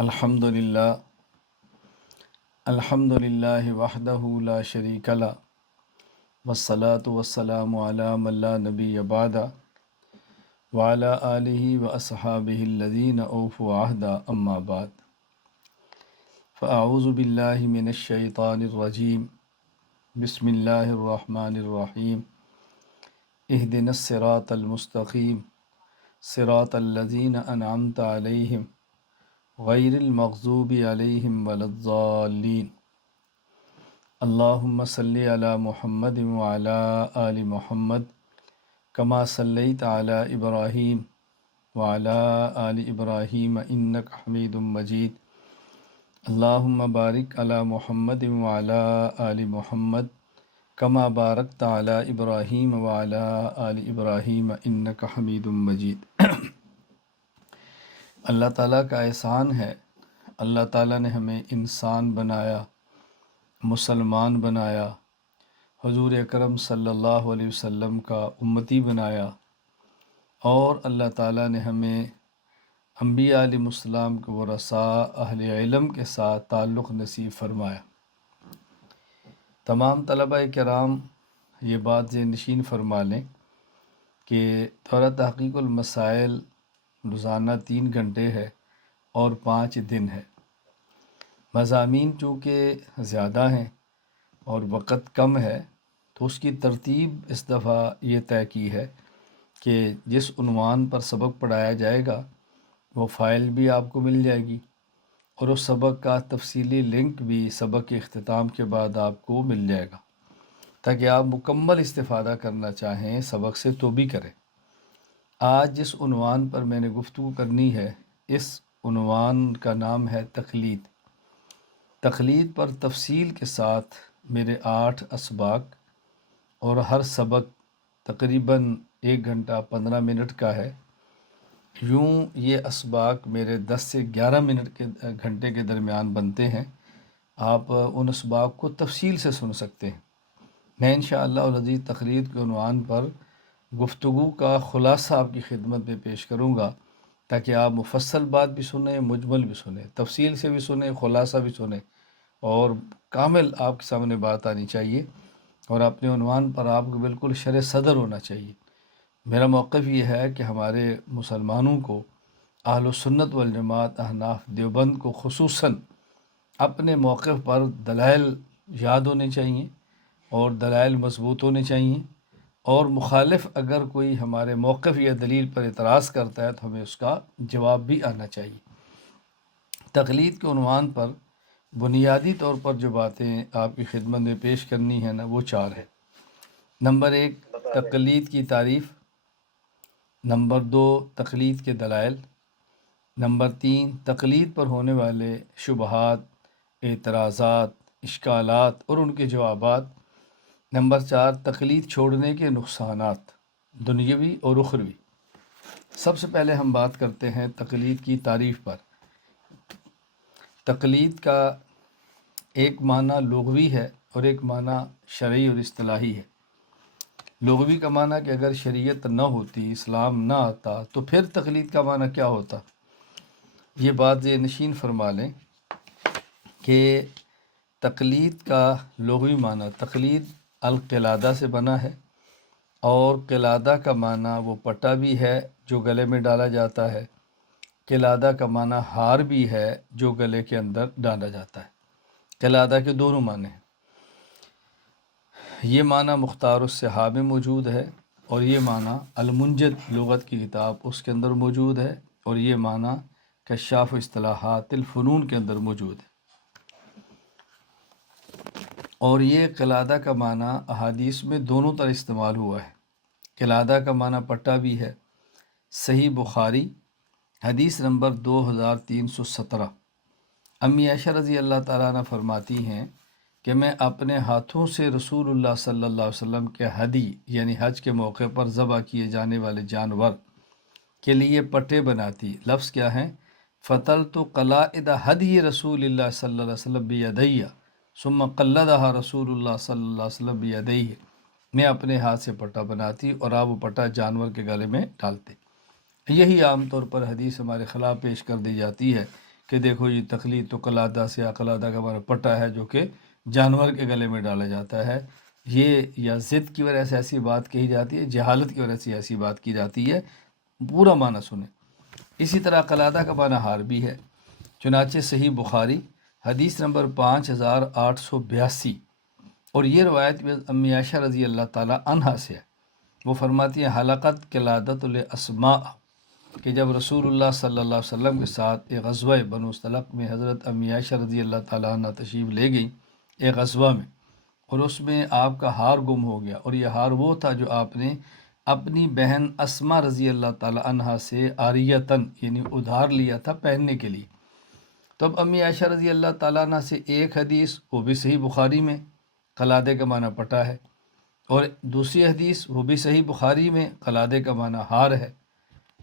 الحمد للہ وحدہ لا شریک لہ والصلاة والسلام علی من لا نبی بعدہ وعلی آلہ واصحابہ الذین اوفوا عہدہ اما بعد فاعوذ باللہ من الشیطان الرجیم بسم اللہ الرحمن الرحیم اہدنا الصراط المستقیم صراط الذین انعمت علیہم غیر المغضوب علیہم ولا الضالین اللہم صلی علی محمد وعلی آل محمد کما صلیت علی ابراہیم وعلی آل ابراہیم انک حمید مجید اللہم بارک علی محمد وعلی آل محمد کما بارکت علی ابراہیم وعلی آل ابراہیم انک حمید مجید۔ اللہ تعالیٰ کا احسان ہے، اللہ تعالیٰ نے ہمیں انسان بنایا، مسلمان بنایا، حضور اکرم صلی اللہ علیہ وسلم کا امتی بنایا، اور اللہ تعالیٰ نے ہمیں انبیاء علیہ السلام کے ورثاء اہل علم کے ساتھ تعلق نصیب فرمایا۔ تمام طلبہ کرام یہ بات ذہن نشین فرما لیں کہ دورہ تحقیق المسائل روزانہ 3 گھنٹے ہے اور 5 دن ہے۔ مضامین چونکہ زیادہ ہیں اور وقت کم ہے تو اس کی ترتیب اس دفعہ یہ طے کی ہے کہ جس عنوان پر سبق پڑھایا جائے گا وہ فائل بھی آپ کو مل جائے گی اور اس سبق کا تفصیلی لنک بھی سبق کے اختتام کے بعد آپ کو مل جائے گا، تاکہ آپ مکمل استفادہ کرنا چاہیں سبق سے تو بھی کریں۔ آج جس عنوان پر میں نے گفتگو کرنی ہے، اس عنوان کا نام ہے تقلید۔ تقلید پر تفصیل کے ساتھ میرے 8 اسباق اور ہر سبق تقریباً 1 گھنٹہ 15 منٹ کا ہے۔ یوں یہ اسباق میرے 10 سے 11 منٹ کے گھنٹے کے درمیان بنتے ہیں۔ آپ ان اسباق کو تفصیل سے سن سکتے ہیں۔ میں انشاءاللہ العزیز تقلید کے عنوان پر گفتگو کا خلاصہ آپ کی خدمت میں پیش کروں گا، تاکہ آپ مفصل بات بھی سنیں، مجمل بھی سنیں، تفصیل سے بھی سنیں، خلاصہ بھی سنیں، اور کامل آپ کے سامنے بات آنی چاہیے اور اپنے عنوان پر آپ کو بالکل شرح صدر ہونا چاہیے۔ میرا موقف یہ ہے کہ ہمارے مسلمانوں کو، اہل السنت والجماعت احناف دیوبند کو خصوصاً اپنے موقف پر دلائل یاد ہونے چاہیے اور دلائل مضبوط ہونے چاہیے، اور مخالف اگر کوئی ہمارے موقف یا دلیل پر اعتراض کرتا ہے تو ہمیں اس کا جواب بھی آنا چاہیے۔ تقلید کے عنوان پر بنیادی طور پر جو باتیں آپ کی خدمت میں پیش کرنی ہے نا، وہ 4 ہے۔ نمبر 1 تقلید کی تعریف، نمبر 2 تقلید کے دلائل، نمبر 3 تقلید پر ہونے والے شبہات، اعتراضات، اشکالات اور ان کے جوابات، نمبر 4 تقلید چھوڑنے کے نقصانات دنیاوی اور اخروی۔ سب سے پہلے ہم بات کرتے ہیں تقلید کی تعریف پر۔ تقلید کا ایک معنی لغوی ہے اور ایک معنی شرعی اور اصطلاحی ہے۔ لغوی کا معنی کہ اگر شریعت نہ ہوتی، اسلام نہ آتا، تو پھر تقلید کا معنی کیا ہوتا؟ یہ بات ذہن نشین فرما لیں کہ تقلید کا لغوی معنی، تقلید القلادہ سے بنا ہے، اور قلادہ کا معنی وہ پٹا بھی ہے جو گلے میں ڈالا جاتا ہے، قلادہ کا معنی ہار بھی ہے جو گلے کے اندر ڈالا جاتا ہے۔ قلادہ کے دونوں معنی ہیں۔ یہ معنی مختار الصحاب میں موجود ہے، اور یہ معنی المنجد لغت کی کتاب اس کے اندر موجود ہے، اور یہ معنی کشاف اصطلاحات الفنون کے اندر موجود ہے۔ اور یہ قلادہ کا معنی احادیث میں دونوں طرح استعمال ہوا ہے۔ قلادہ کا معنی پٹا بھی ہے۔ صحیح بخاری حدیث نمبر 2317، امی عائشہ رضی اللہ تعالیٰ عنہ فرماتی ہیں کہ میں اپنے ہاتھوں سے رسول اللہ صلی اللہ علیہ وسلم کے ہدی یعنی حج کے موقع پر ذبح کیے جانے والے جانور کے لیے پٹے بناتی۔ لفظ کیا ہیں؟ فَتَلْتُ قَلَائِدَ ہدی رسول اللہ صلی اللہ علیہ وسلم بِیَدَیَّ ثم قلدها رسول اللہ صلی اللہ علیہ وسلم بیدیہ۔ میں اپنے ہاتھ سے پٹا بناتی اور آپ وہ پٹا جانور کے گلے میں ڈالتے۔ یہی عام طور پر حدیث ہمارے خلاف پیش کر دی جاتی ہے کہ دیکھو یہ تقلید تو قلادہ سے، قلادہ کا معنی پٹا ہے جو کہ جانور کے گلے میں ڈالا جاتا ہے، یہ یا ضد کی وجہ سے ایسی بات کہی جاتی ہے، جہالت کی وجہ سے ایسی بات کی جاتی ہے، پورا معنی سنیں۔ اسی طرح قلادہ کا معنی ہار بھی ہے، چنانچہ صحیح بخاری حدیث نمبر 5882، اور یہ روایت بھی امی عائشہ رضی اللہ تعالی عنہا سے ہے۔ وہ فرماتی ہیں حلقت قلادۃ الاسماء، کہ جب رسول اللہ صلی اللہ علیہ وسلم کے ساتھ ایک غزوہ بنو مستلق میں حضرت امی عائشہ رضی اللہ تعالیٰ عنہ تشریف لے گئی ایک غزوہ میں، اور اس میں آپ کا ہار گم ہو گیا، اور یہ ہار وہ تھا جو آپ نے اپنی بہن اسما رضی اللہ تعالیٰ عنہ سے عاریتاً یعنی ادھار لیا تھا پہننے کے لیے۔ تو اب امی عائشہ رضی اللہ تعالیٰ عنہ سے ایک حدیث وہ بھی صحیح بخاری میں قلادے کا معنی پٹا ہے، اور دوسری حدیث وہ بھی صحیح بخاری میں قلادے کا معنی ہار ہے۔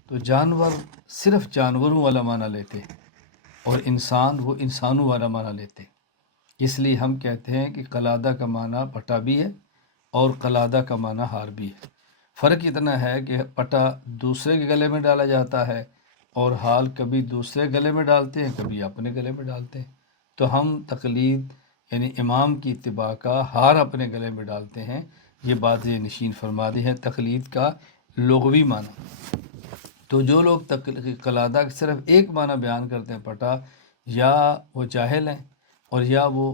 تو جانور صرف جانوروں والا معنی لیتے ہیں، اور انسان وہ انسانوں والا معنی لیتے ہیں، اس لیے ہم کہتے ہیں کہ قلادہ کا معنی پٹا بھی ہے اور قلادہ کا معنی ہار بھی ہے۔ فرق اتنا ہے کہ پٹا دوسرے کے گلے میں ڈالا جاتا ہے، اور ہال کبھی دوسرے گلے میں ڈالتے ہیں، کبھی اپنے گلے میں ڈالتے ہیں۔ تو ہم تقلید یعنی امام کی اتباع کا ہار اپنے گلے میں ڈالتے ہیں، یہ بات یہ نشین فرما دی ہے تقلید کا لغوی معنی۔ تو جو لوگ قلادہ کا صرف ایک معنی بیان کرتے ہیں پٹا، یا وہ جاہل ہیں اور یا وہ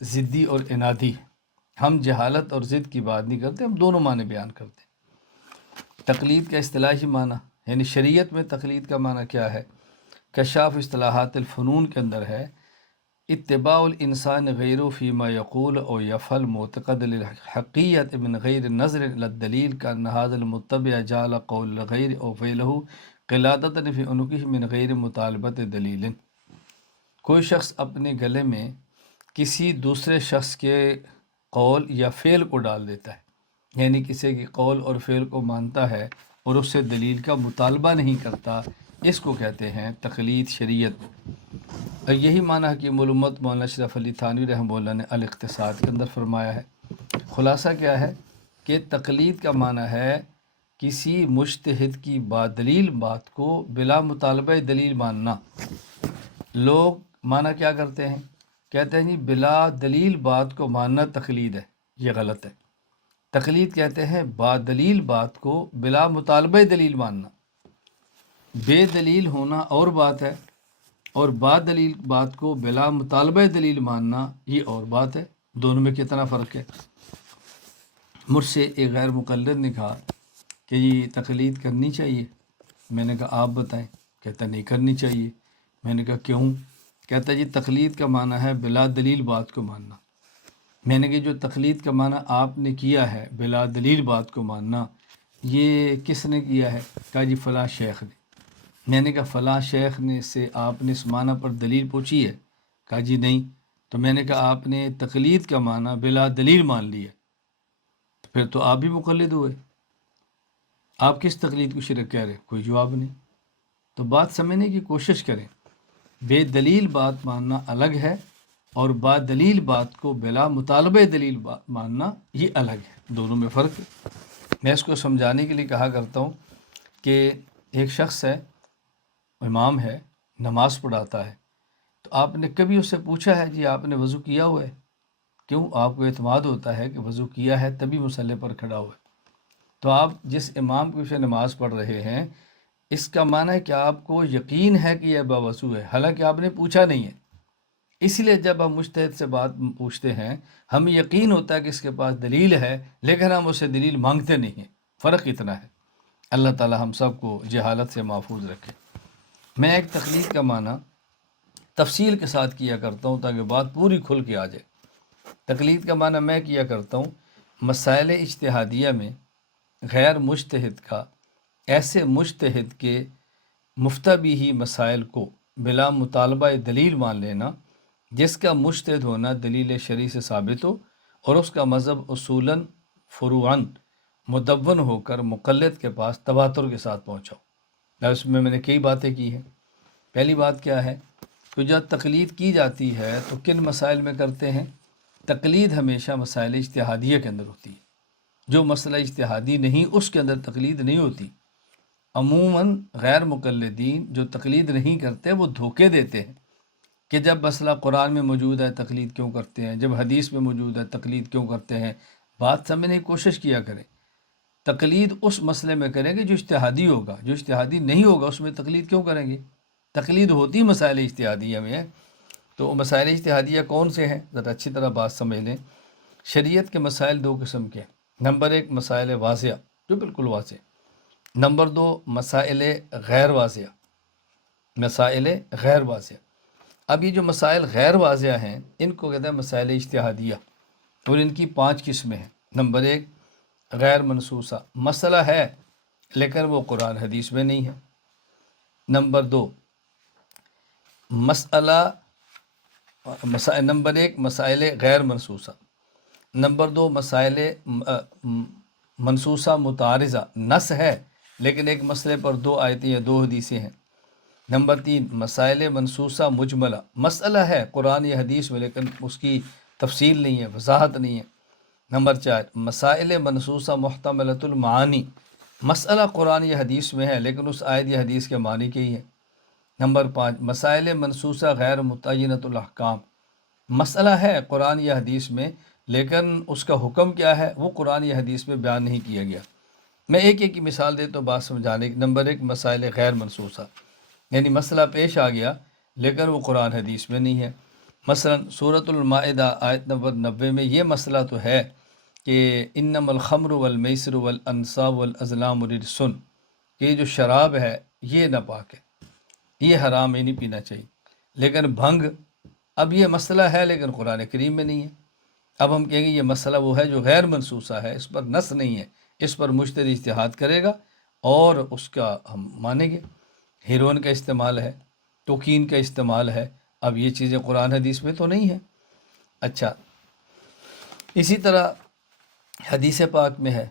ضدی اور انادی ہیں۔ ہم جہالت اور ضد کی بات نہیں کرتے، ہم دونوں معنی بیان کرتے ہیں۔ تقلید کا اصطلاحی معنی یعنی شریعت میں تقلید کا معنی کیا ہے؟ کشاف اصطلاحات الفنون کے اندر ہے اتباع الانسان غیر فیما یقول او یفعل معتقد للحقیت من غیر نظر الى الدلیل کان ھذا المتبع جعل قول الغیر او فعلہ قلادۃ فی عنقہ من غیر مطالبۃ دلیل۔ کوئی شخص اپنے گلے میں کسی دوسرے شخص کے قول یا فعل کو ڈال دیتا ہے، یعنی کسی کے قول اور فعل کو مانتا ہے اور اس سے دلیل کا مطالبہ نہیں کرتا، اس کو کہتے ہیں تقلید شریعت۔ اور یہی معنی حکیم الامت مولانا اشرف علی تھانوی رحمہ اللہ نے الاقتصاد کے اندر فرمایا ہے۔ خلاصہ کیا ہے کہ تقلید کا معنی ہے کسی مجتہد کی بادلیل بات کو بلا مطالبہ دلیل ماننا۔ لوگ معنی کیا کرتے ہیں؟ کہتے ہیں جی بلا دلیل بات کو ماننا تقلید ہے، یہ غلط ہے۔ تقلید کہتے ہیں بادلیل بات کو بلا مطالبہ دلیل ماننا۔ بے دلیل ہونا اور بات ہے، اور با دلیل بات کو بلا مطالبہ دلیل ماننا یہ اور بات ہے۔ دونوں میں کتنا فرق ہے؟ مجھ سے ایک غیر مقلد نے کہا کہ یہ تقلید کرنی چاہیے۔ میں نے کہا آپ بتائیں۔ کہتا نہیں کرنی چاہیے۔ میں نے کہا کیوں؟ کہتا جی تقلید کا معنی ہے بلا دلیل بات کو ماننا۔ میں نے کہا جو تقلید کا معنی آپ نے کیا ہے بلا دلیل بات کو ماننا، یہ کس نے کیا ہے؟ کہا جی فلاں شیخ نے۔ میں نے کہا فلاں شیخ نے سے آپ نے اس معنی پر دلیل پوچھی ہے؟ کہا جی نہیں۔ تو میں نے کہا آپ نے تقلید کا معنی بلا دلیل مان لیا، پھر تو آپ بھی مقلد ہوئے، آپ کس تقلید کو شرک کہہ رہے؟ کوئی جواب نہیں۔ تو بات سمجھنے کی کوشش کریں، بے دلیل بات ماننا الگ ہے، اور با دلیل بات کو بلا مطالبہ دلیل ماننا یہ الگ ہے، دونوں میں فرق ہے۔ میں اس کو سمجھانے کے لیے کہا کرتا ہوں کہ ایک شخص ہے، امام ہے، نماز پڑھاتا ہے، تو آپ نے کبھی اس سے پوچھا ہے جی آپ نے وضو کیا ہوا ہے؟ کیوں؟ آپ کو اعتماد ہوتا ہے کہ وضو کیا ہے تبھی مصلی پر کھڑا ہوا ہے۔ تو آپ جس امام کے پیچھے نماز پڑھ رہے ہیں، اس کا معنی ہے کہ آپ کو یقین ہے کہ یہ باوضو ہے، حالانکہ آپ نے پوچھا نہیں ہے۔ اسی لیے جب ہم مجتہد سے بات پوچھتے ہیں، ہمیں یقین ہوتا ہے کہ اس کے پاس دلیل ہے، لیکن ہم اسے دلیل مانگتے نہیں ہیں۔ فرق اتنا ہے۔ اللہ تعالی ہم سب کو جہالت سے محفوظ رکھے۔ میں ایک تقلید کا معنی تفصیل کے ساتھ کیا کرتا ہوں تاکہ بات پوری کھل کے آ جائے۔ تقلید کا معنی میں کیا کرتا ہوں مسائل اجتہادیہ میں غیر مجتہد کا ایسے مجتہد کے مفتبی ہی مسائل کو بلا مطالبہ دلیل مان لینا جس کا مجتہد ہونا دلیل شرعی سے ثابت ہو، اور اس کا مذہب اصولاً فروعاً مدون ہو کر مقلد کے پاس تواتر کے ساتھ پہنچا ہو۔ اس میں نے کئی باتیں کی ہیں۔ پہلی بات کیا ہے کہ جب تقلید کی جاتی ہے تو کن مسائل میں کرتے ہیں؟ تقلید ہمیشہ مسائل اجتہادیہ کے اندر ہوتی ہے۔ جو مسئلہ اجتہادی نہیں اس کے اندر تقلید نہیں ہوتی۔ عموماً غیر مقلدین جو تقلید نہیں کرتے وہ دھوکے دیتے ہیں، کہ جب مسئلہ قرآن میں موجود ہے تقلید کیوں کرتے ہیں، جب حدیث میں موجود ہے تقلید کیوں کرتے ہیں؟ بات سمجھنے کی کوشش کیا کریں۔ تقلید اس مسئلے میں کریں گے جو اجتہادی ہوگا، جو اجتہادی نہیں ہوگا اس میں تقلید کیوں کریں گے؟ تقلید ہوتی مسائل اجتہادیہ میں ہے۔ تو مسائل اجتہادیہ کون سے ہیں؟ ذرا اچھی طرح بات سمجھ لیں۔ شریعت کے مسائل دو قسم کے ہیں۔ نمبر ایک مسائل واضح جو بالکل واضح، نمبر دو مسائل غیر واضح، مسائل غیر واضح۔ اب یہ جو مسائل غیر واضح ہیں ان کو کہتے ہیں مسائل اجتہادیہ، اور ان کی 5 قسمیں ہیں۔ نمبر ایک غیر منصوصہ، مسئلہ ہے لیکن وہ قرآن حدیث میں نہیں ہے۔ نمبر دو نمبر ایک مسائل غیر منصوصہ، نمبر دو مسائل منصوصہ متعارضہ، نص ہے لیکن ایک مسئلے پر 2 آیتیں یا 2 حدیثیں ہیں۔ نمبر 3 مسائل منصوصہ مجملہ، مسئلہ ہے قرآن یا حدیث میں لیکن اس کی تفصیل نہیں ہے، وضاحت نہیں ہے۔ نمبر 4 مسائل منصوصہ محتملۃ المعانی، مسئلہ قرآن یا حدیث میں ہے لیکن اس آیت یا حدیث کے معنی کے ہی ہے۔ نمبر 5 مسائل منصوصہ غیر متعینۃ الاحکام، مسئلہ ہے قرآن یا حدیث میں لیکن اس کا حکم کیا ہے وہ قرآن یا حدیث میں بیان نہیں کیا گیا۔ میں ایک ایک کی مثال دیتا ہوں بات سمجھانے کی۔ نمبر 1 مسائل غیر منصوصہ، یعنی مسئلہ پیش آ گیا لیکن وہ قرآن حدیث میں نہیں ہے۔ مثلا سورۃ المائدہ آیت نمبر 90 میں یہ مسئلہ تو ہے کہ انما الخمر والمیسر والانصاب والازلام رجس، کہ یہ جو شراب ہے یہ ناپاک ہے، یہ حرام ہی نہیں پینا چاہیے۔ لیکن بھنگ، اب یہ مسئلہ ہے لیکن قرآن کریم میں نہیں ہے۔ اب ہم کہیں گے یہ مسئلہ وہ ہے جو غیر منصوصہ ہے، اس پر نص نہیں ہے، اس پر مجتہد اجتہاد کرے گا اور اس کا ہم مانیں گے۔ ہیروئن کا استعمال ہے، توکین کا استعمال ہے، اب یہ چیزیں قرآن حدیث میں تو نہیں ہیں۔ اچھا، اسی طرح حدیث پاک میں ہے،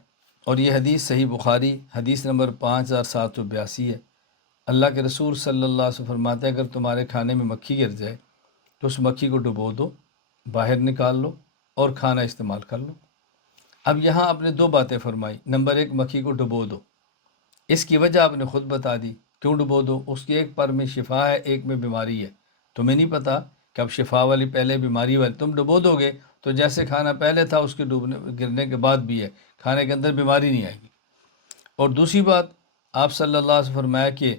اور یہ حدیث صحیح بخاری حدیث نمبر 5782 ہے۔ اللہ کے رسول صلی اللہ علیہ وسلم فرماتے ہیں اگر تمہارے کھانے میں مکھی گر جائے تو اس مکھی کو ڈبو دو، باہر نکال لو اور کھانا استعمال کر لو۔ اب یہاں آپ نے 2 باتیں فرمائی۔ نمبر 1 مکھی کو ڈبو دو، اس کی وجہ آپ نے خود بتا دی، کیوں ڈبو دو؟ اس کی ایک پر میں شفا ہے، ایک میں بیماری ہے۔ تمہیں نہیں پتا کہ اب شفا والی پہلے بیماری والی، تم ڈبو دو گے تو جیسے کھانا پہلے تھا اس کے گرنے کے بعد بھی ہے، کھانے کے اندر بیماری نہیں آئے گی۔ اور دوسری بات آپ صلی اللہ علیہ وسلم فرمایا کہ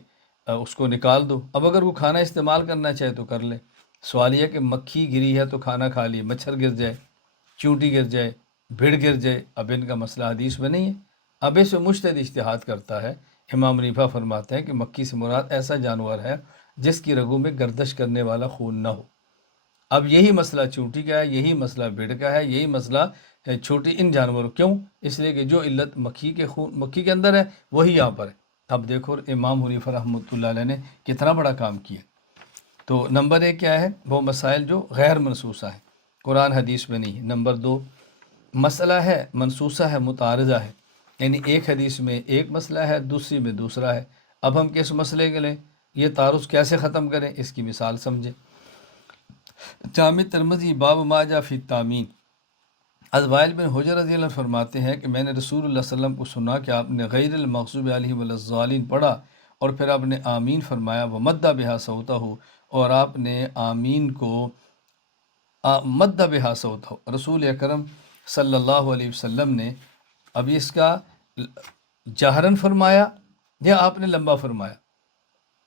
اس کو نکال دو، اب اگر وہ کھانا استعمال کرنا چاہے تو کر لے۔ سوال یہ کہ مکھی گری ہے تو کھانا کھا لیے، مچھر گر جائے، چونٹی گر جائے، بھیڑ گر جائے، اب ان کا مسئلہ حدیث میں نہیں ہے۔ اب اس میں مجتہد اجتہاد کرتا ہے۔ امام حنیفہ فرماتے ہیں کہ مکھی سے مراد ایسا جانور ہے جس کی رگوں میں گردش کرنے والا خون نہ ہو۔ اب یہی مسئلہ چونٹی کا ہے، یہی مسئلہ بھیڑ کا ہے، یہی مسئلہ چھوٹی ان جانوروں، کیوں؟ اس لیے کہ جو علت مکھی کے اندر ہے وہی یہاں پر ہے۔ اب دیکھو امام حنیفہ رحمۃ اللہ علیہ نے کتنا بڑا کام کیا۔ تو نمبر 1 کیا ہے؟ وہ مسائل جو غیر منصوصہ ہیں، قرآن حدیث میں نہیں ہے۔ نمبر 2 مسئلہ ہے منصوصہ ہے، متعارضہ ہے، یعنی ایک حدیث میں ایک مسئلہ ہے، دوسری میں دوسرا ہے۔ اب ہم کس مسئلے کے لیں؟ یہ تعارض کیسے ختم کریں؟ اس کی مثال سمجھیں۔ جامع ترمذی باب ما جاء فی التامین، از وائل بن حجر رضی اللہ عنہ فرماتے ہیں کہ میں نے رسول اللہ صلی اللہ علیہ وسلم کو سنا کہ آپ نے غیر المغضوب علیہم ولا الضالین پڑھا اور پھر آپ نے آمین فرمایا، ومد بہا صوتہ، اور آپ نے آمین کو مد بہا صوتہ، رسول اکرم صلی اللہ علیہ وسلم نے اب اس کا جہرن فرمایا یا آپ نے لمبا فرمایا؟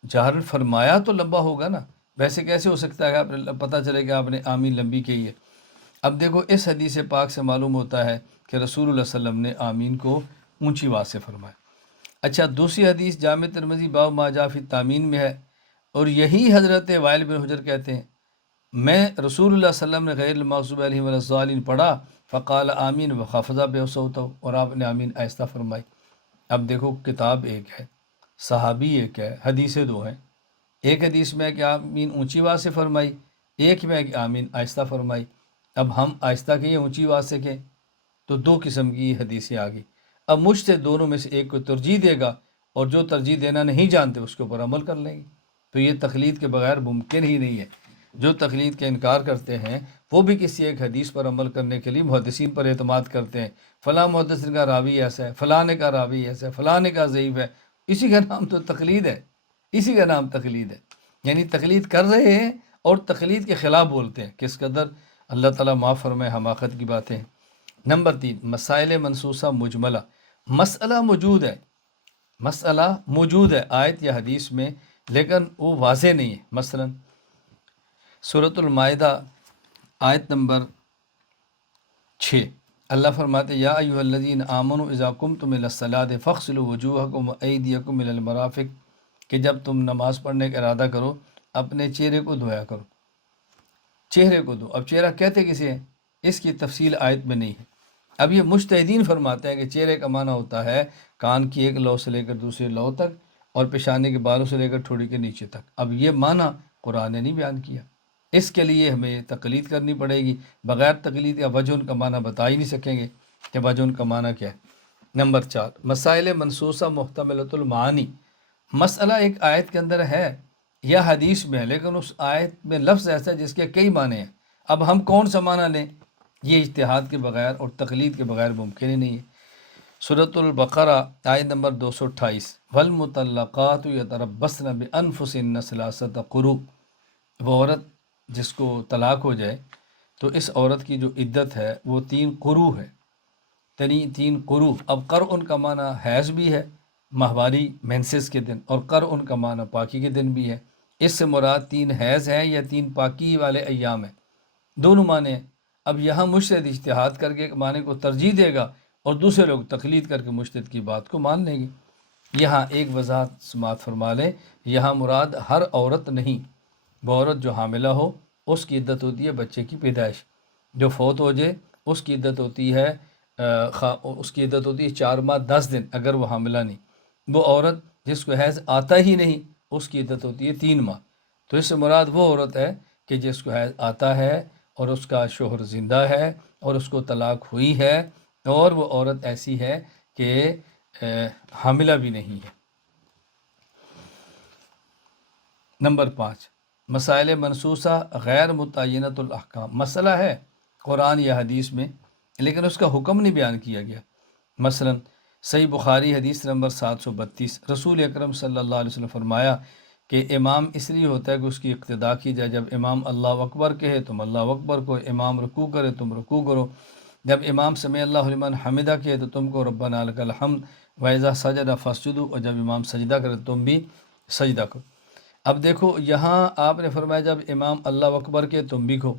جہرن فرمایا تو لمبا ہوگا نا، ویسے کیسے ہو سکتا ہے کہ آپ نے پتہ چلے کہ آپ نے آمین لمبی کہی ہے؟ اب دیکھو اس حدیث پاک سے معلوم ہوتا ہے کہ رسول اللہ صلی اللہ علیہ وسلم نے آمین کو اونچی آواز سے فرمایا۔ اچھا، دوسری حدیث جامع ترمذی باب ما جاء فی التامین میں ہے، اور یہی حضرت وائل بن حجر کہتے ہیں میں رسول اللہ صلی اللہ علیہ وسلم نے غیر المغضوب علیہم ولا الضالین پڑھا، فقال آمین وخفض بصوتہ، اور آپ نے آمین آہستہ فرمائی۔ اب دیکھو کتاب ایک ہے، صحابی ایک ہے، حدیثیں 2 ہیں۔ ایک حدیث میں کہ آمین اونچی آواز سے فرمائی، ایک میں کہ آمین آہستہ فرمائی۔ اب ہم آہستہ کہیں اونچی آواز سے کہیں، تو 2 قسم کی حدیثیں آ گئی۔ اب مجھ سے دونوں میں سے ایک کو ترجیح دے گا، اور جو ترجیح دینا نہیں جانتے اس کے اوپر عمل کر لیں گے۔ تو یہ تقلید کے بغیر ممکن ہی نہیں ہے۔ جو تقلید کا انکار کرتے ہیں وہ بھی کسی ایک حدیث پر عمل کرنے کے لیے محدثین پر اعتماد کرتے ہیں، فلاں محدث کا راوی ایسا ہے، فلاں کا راوی ایسا ہے، فلاں کا ضعیف ہے۔ اسی کا نام تو تقلید ہے، اسی کا نام تقلید ہے، یعنی تقلید کر رہے ہیں اور تقلید کے خلاف بولتے ہیں، کس قدر اللہ تعالیٰ معاف فرمائے حماقت کی باتیں ہیں۔ نمبر 3، مسائل منصوصہ مجملہ، مسئلہ موجود ہے، مسئلہ موجود ہے آیت یا حدیث میں، لیکن وہ واضح نہیں ہے۔ مثلا سورۃ المائدہ آیت نمبر 6، اللہ فرماتے یا ایھا الذین آمنوا اذا قمتم الی الصلاۃ فاغسلوا وجوہکم وایدیکم الی المرافق، کہ جب تم نماز پڑھنے کا ارادہ کرو اپنے چہرے کو دھویا کرو، چہرے کو دھو۔ اب چہرہ کہتے کسے ہیں؟ اس کی تفصیل آیت میں نہیں ہے۔ اب یہ مجتہدین فرماتے ہیں کہ چہرے کا معنی ہوتا ہے کان کی ایک لو سے لے کر دوسری لو تک، اور پیشانی کے بالوں سے لے کر ٹھوڑی کے نیچے تک۔ اب یہ معنی قرآن نے نہیں بیان کیا، اس کے لیے ہمیں تقلید کرنی پڑے گی۔ بغیر تقلید یا وجہ ان کا معنی بتا ہی نہیں سکیں گے کہ وجہ ان کا معنی کیا ہے۔ نمبر 4، مسائل منصوصہ محتملۃ المعانی، مسئلہ ایک آیت کے اندر ہے یا حدیث میں ہے، لیکن اس آیت میں لفظ ایسا ہے جس کے کئی معنی ہیں۔ اب ہم کون سا معنی لیں؟ یہ اجتہاد کے بغیر اور تقلید کے بغیر ممکن ہی نہیں ہے۔ سورۃ البقرہ آیت نمبر 228، والمطلقات یتربصن بانفسہن ثلاثۃ قروء، وہ عورت جس کو طلاق ہو جائے تو اس عورت کی جو عدت ہے وہ 3 قروء ہے، 3 قروء۔ اب قرء کا معنی حیض بھی ہے، ماہواری مینسس کے دن، اور قرء کا معنی پاکی کے دن بھی ہے۔ اس سے مراد 3 حیض ہیں یا 3 پاکی والے ایام ہیں، دونوں معنی ہیں۔ اب یہاں مجتہد اجتہاد کر کے ایک معنی کو ترجیح دے گا اور دوسرے لوگ تقلید کر کے مجتہد کی بات کو مان لیں گے۔ یہاں ایک وضاحت سماعت فرما لیں، یہاں مراد ہر عورت نہیں، وہ عورت جو حاملہ ہو اس کی عدت ہوتی ہے بچے کی پیدائش، جو فوت ہو جائے اس کی عدت ہوتی ہے اس کی عدت ہوتی ہے 4 ماہ 10 دن اگر وہ حاملہ نہیں۔ وہ عورت جس کو حیض آتا ہی نہیں اس کی عدت ہوتی ہے 3 ماہ۔ تو اس سے مراد وہ عورت ہے کہ جس کو حیض آتا ہے اور اس کا شوہر زندہ ہے اور اس کو طلاق ہوئی ہے، اور وہ عورت ایسی ہے کہ حاملہ بھی نہیں ہے۔ نمبر 5، مسائل منصوصہ غیر متعینۃ الاحکام، مسئلہ ہے قرآن یا حدیث میں لیکن اس کا حکم نہیں بیان کیا گیا۔ مثلا صحیح بخاری حدیث نمبر 732، رسول اکرم صلی اللہ علیہ وسلم فرمایا کہ امام اس لیے ہوتا ہے کہ اس کی اقتداء کی جائے۔ جب امام اللہ اکبر کہے تم اللہ اکبر کو، امام رکوع کرے تم رکوع کرو، جب امام سمع اللہ لمن حمدہ کہے تو تم کو ربنا لک الحمد، وَإِذَا سَجَدَ فَاسْجُدُوا، اور جب امام سجدہ کرے تم بھی سجدہ کرو۔ اب دیکھو یہاں آپ نے فرمایا جب امام اللہ اکبر کے تم بھی کہو۔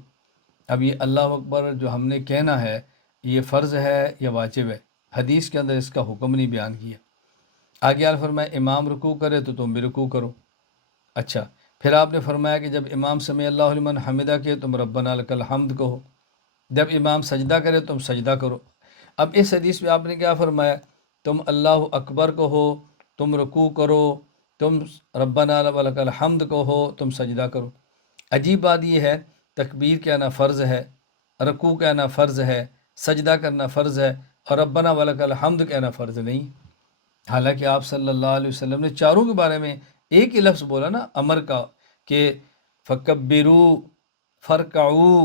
اب یہ اللہ اکبر جو ہم نے کہنا ہے یہ فرض ہے یا واجب ہے؟ حدیث کے اندر اس کا حکم نہیں بیان کیا۔ آگے آپ فرمایا امام رکوع کرے تو تم بھی رکوع کرو۔ اچھا، پھر آپ نے فرمایا کہ جب امام سمع اللہ لمن حمدہ کے تم ربنا لک الحمد کہو، جب امام سجدہ کرے تم سجدہ کرو۔ اب اس حدیث میں آپ نے کیا فرمایا؟ تم اللہ اکبر کہو، تم رکوع کرو، تم ربنا لک الحمد کہو، تم سجدہ کرو۔ عجیب بات یہ ہے تکبیر کہنا فرض ہے، رکوع کہنا فرض ہے، سجدہ کرنا فرض ہے، اور ربنا ولک الحمد کہنا فرض نہیں۔ حالانکہ آپ صلی اللہ علیہ وسلم نے چاروں کے بارے میں ایک ہی لفظ بولا نا امر کا، کہ فکبروا، فرکعوا،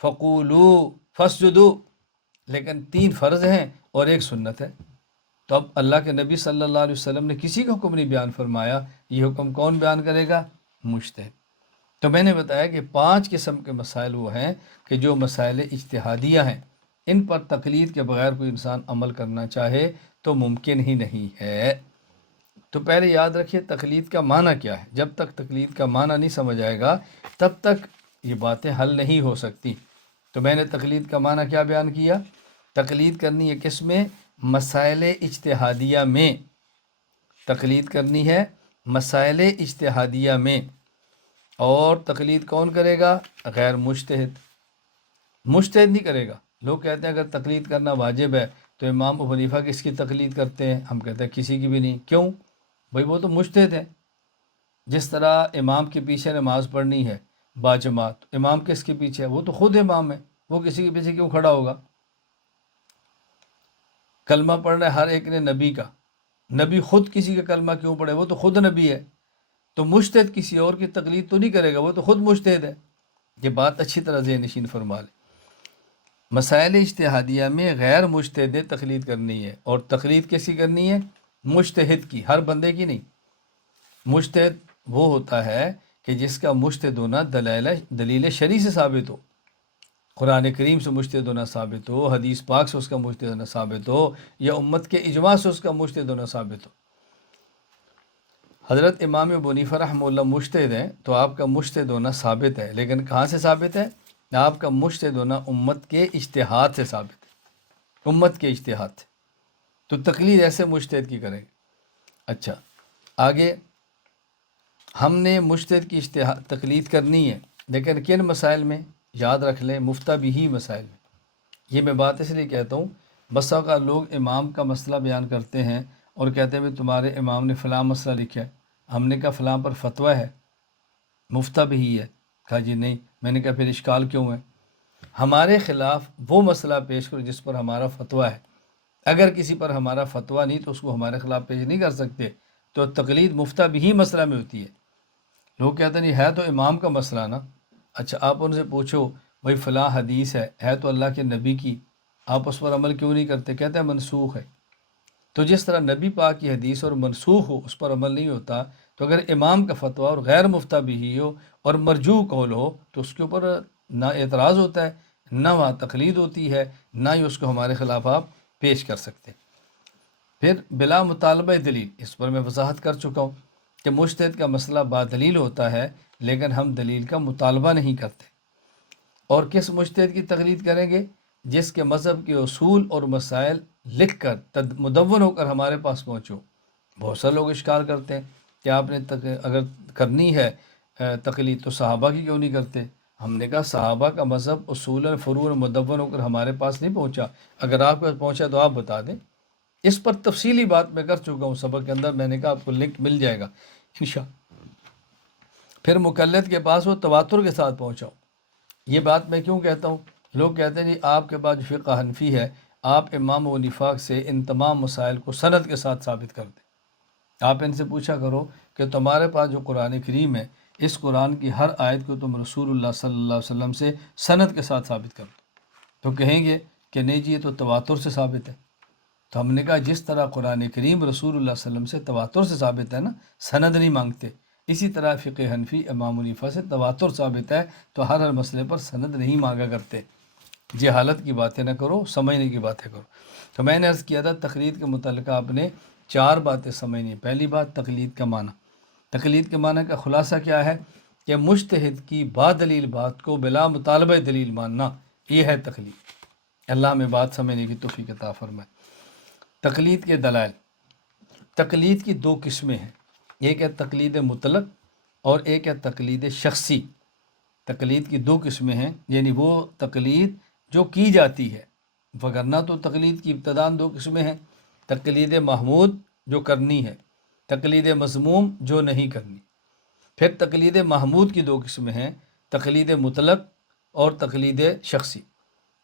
فقولوا، فاسجدوا، لیکن 3 فرض ہیں اور ایک سنت ہے۔ تو اب اللہ کے نبی صلی اللہ علیہ وسلم نے کسی کا حکم نہیں بیان فرمایا، یہ حکم کون بیان کرے گا؟ مجتہد۔ تو میں نے بتایا کہ 5 قسم کے مسائل وہ ہیں کہ جو مسائل اجتہادیہ ہیں، ان پر تقلید کے بغیر کوئی انسان عمل کرنا چاہے تو ممکن ہی نہیں ہے۔ تو پہلے یاد رکھیے تقلید کا معنی کیا ہے۔ جب تک تقلید کا معنی نہیں سمجھ آئے گا تب تک یہ باتیں حل نہیں ہو سکتی۔ تو میں نے تقلید کا معنی کیا بیان کیا؟ تقلید کرنی ہے کس میں؟ مسائل اجتہادیہ میں۔ تقلید کرنی ہے مسائل اجتہادیہ میں، اور تقلید کون کرے گا؟ غیر مجتہد۔ مجتہد نہیں کرے گا۔ لوگ کہتے ہیں اگر تقلید کرنا واجب ہے تو امام ابو حنیفہ کس کی تقلید کرتے ہیں؟ ہم کہتے ہیں کسی کی بھی نہیں۔ کیوں؟ بھائی وہ تو مجتہد ہے۔ جس طرح امام کے پیچھے نماز پڑھنی ہے باجماعت، امام کس کے پیچھے ہے؟ وہ تو خود امام ہے، وہ کسی کے پیچھے کیوں کھڑا ہوگا؟ کلمہ پڑھنا ہے ہر ایک نے نبی کا، نبی خود کسی کا کلمہ کیوں پڑھے؟ وہ تو خود نبی ہے۔ تو مجتہد کسی اور کی تقلید تو نہیں کرے گا، وہ تو خود مجتہد ہے۔ یہ بات اچھی طرح ذہن نشین فرما لیں۔ مسائل اجتہادیہ میں غیر مجتہد نے تقلید کرنی ہے، اور تقلید کیسی کرنی ہے؟ مجتہد کی، ہر بندے کی نہیں۔ مجتہد وہ ہوتا ہے کہ جس کا مجتہد ہونا دلیل شرعی سے ثابت ہو، قرآن کریم سے مجتہد ہونا ثابت ہو، حدیث پاک سے اس کا مجتہد ہونا ثابت ہو، یا امت کے اجماع سے اس کا مجتہد ہونا ثابت ہو۔ حضرت امام ابو حنیفہ رحمہ اللہ مجتہد ہیں، تو آپ کا مجتہد ہونا ثابت ہے، لیکن کہاں سے ثابت ہے؟ آپ کا مجتہد ہونا امت کے اجتہاد سے ثابت ہے، امت کے اجتہاد سے۔ تو تقلید ایسے مجتہد کی کریں گے۔ اچھا، آگے ہم نے مجتہد کی تقلید کرنی ہے، لیکن کن مسائل میں؟ یاد رکھ لیں، مفتہ بھی مسائل میں۔ یہ میں بات اس لیے کہتا ہوں، بس اوقات لوگ امام کا مسئلہ بیان کرتے ہیں اور کہتے ہیں بھی تمہارے امام نے فلاں مسئلہ لکھا ہے، ہم نے کہا فلاں پر فتویٰ ہے، مفتہ بھی ہے، کہا جی نہیں، میں نے کہا پھر اشکال کیوں ہے؟ ہمارے خلاف وہ مسئلہ پیش کرو جس پر ہمارا فتویٰ ہے، اگر کسی پر ہمارا فتویٰ نہیں تو اس کو ہمارے خلاف پیش نہیں کر سکتے، تو تقلید مفتہ بھی مسئلہ میں ہوتی ہے۔ لوگ کہتے ہیں نہیں، ہے تو امام کا مسئلہ نا۔ اچھا، آپ ان سے پوچھو بھائی فلاں حدیث ہے تو اللہ کے نبی کی، آپ اس پر عمل کیوں نہیں کرتے؟ کہتے ہیں منسوخ ہے۔ تو جس طرح نبی پاک کی حدیث اور منسوخ ہو اس پر عمل نہیں ہوتا، تو اگر امام کا فتویٰ اور غیر مفتہ بھی ہو اور مرجوح قول ہو تو اس کے اوپر نہ اعتراض ہوتا ہے، نہ وہاں تقلید ہوتی ہے، نہ ہی اس کو ہمارے خلاف آپ پیش کر سکتے۔ پھر بلا مطالبہ دلیل، اس پر میں وضاحت کر چکا ہوں کہ مجتہد کا مسئلہ بادلیل ہوتا ہے، لیکن ہم دلیل کا مطالبہ نہیں کرتے۔ اور کس مجتہد کی تقلید کریں گے؟ جس کے مذہب کے اصول اور مسائل لکھ کر مدون ہو کر ہمارے پاس پہنچو۔ بہت سے لوگ اشکال کرتے ہیں کہ آپ نے اگر کرنی ہے تقلید تو صحابہ کی کیوں نہیں کرتے؟ ہم نے کہا صحابہ کا مذہب اصول فروع مدون ہو کر ہمارے پاس نہیں پہنچا، اگر آپ کے پاس پہنچا تو آپ بتا دیں۔ اس پر تفصیلی بات میں کر چکا ہوں سبق کے اندر، میں نے کہا آپ کو لنک مل جائے گا انشاءاللہ۔ پھر مقلد کے پاس وہ تواتر کے ساتھ پہنچاؤ۔ یہ بات میں کیوں کہتا ہوں؟ لوگ کہتے ہیں جی آپ کے پاس جو فقہ حنفی ہے، آپ امام ابو حنیفہ سے ان تمام مسائل کو سند کے ساتھ ثابت کر دیں۔ آپ ان سے پوچھا کرو کہ تمہارے پاس جو قرآن کریم ہے، اس قرآن کی ہر آیت کو تم رسول اللہ صلی اللہ علیہ وسلم سے سند کے ساتھ ثابت کر دو، تو کہیں گے کہ نہیں جی یہ تو تواتر سے ثابت ہے۔ تو ہم نے کہا جس طرح قرآن کریم رسول اللہ صلی اللہ علیہ وسلم سے تواتر سے ثابت ہے نا، سند نہیں مانگتے، اسی طرح فقہ حنفی امام حنیفہ سے تواتر ثابت ہے، تو ہر مسئلے پر سند نہیں مانگا کرتے۔ جہالت کی باتیں نہ کرو، سمجھنے کی باتیں کرو۔ تو میں نے عرض کیا تھا تقلید کے متعلقہ آپ نے 4 باتیں سمجھنی ہیں۔ پہلی بات، تقلید کا معنی۔ تقلید کے معنی کا خلاصہ کیا ہے؟ کہ مجتہد کی بادلیل بات کو بلا مطالبہ دلیل ماننا، یہ ہے تقلید۔ اللہ ہمیں بات سمجھنے کی توفیق عطا فرمائے۔ تقلید کے دلائل۔ تقلید کی 2 قسمیں ہیں، ایک ہے تقلید مطلق اور ایک ہے تقلید شخصی۔ تقلید کی 2 قسمیں ہیں، یعنی وہ تقلید جو کی جاتی ہے، وگرنہ تو تقلید کی ابتداً 2 قسمیں ہیں، تقلید محمود جو کرنی ہے، تقلید مذموم جو نہیں کرنی۔ پھر تقلید محمود کی 2 قسمیں ہیں، تقلید مطلق اور تقلید شخصی۔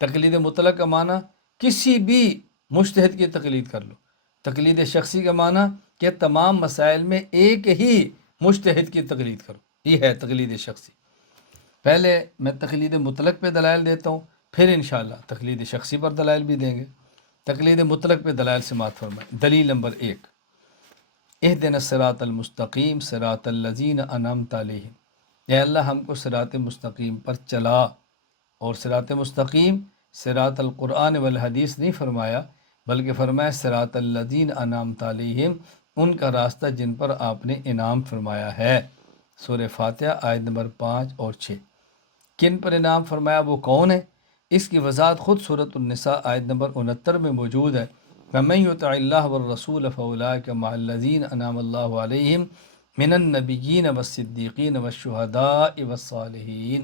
تقلید مطلق کا معنی کسی بھی مجتہد کی تقلید کر لو۔ تقلید شخصی کا معنی کہ تمام مسائل میں ایک ہی مجتہد کی تقلید کرو، یہ ہے تقلید شخصی۔ پہلے میں تقلید مطلق پہ دلائل دیتا ہوں، پھر انشاءاللہ تقلید شخصی پر دلائل بھی دیں گے۔ تقلید مطلق پہ دلائل سماعت فرمائیں۔ دلیل نمبر 1، اہدنا الصراط المستقیم صراط الذین انعمت علیہم، اے اللہ ہم کو صراط مستقیم پر چلا۔ اور صراط مستقیم صراط القرآن والحدیث نہیں فرمایا، بلکہ فرمایا صراط الذین انعمت علیہم، ان کا راستہ جن پر آپ نے انعام فرمایا ہے۔ سورہ فاتحہ آیت نمبر 5 اور 6۔ کن پر انعام فرمایا، وہ کون ہے؟ اس کی وضاحت خود سورۃ النساء آیت نمبر 69 میں موجود ہے۔ وَمَن يُطِعِ اللَّهَ وَالرَّسُولَ فَأُولَٰئِكَ مَعَ الَّذِينَ أَنْعَمَ اللَّهُ عَلَيْهِمْ مِنَ النَّبِيِّينَ وَالصِّدِّيقِينَ وَالشُّهَدَاءِ وَالصَّالِحِينَ۔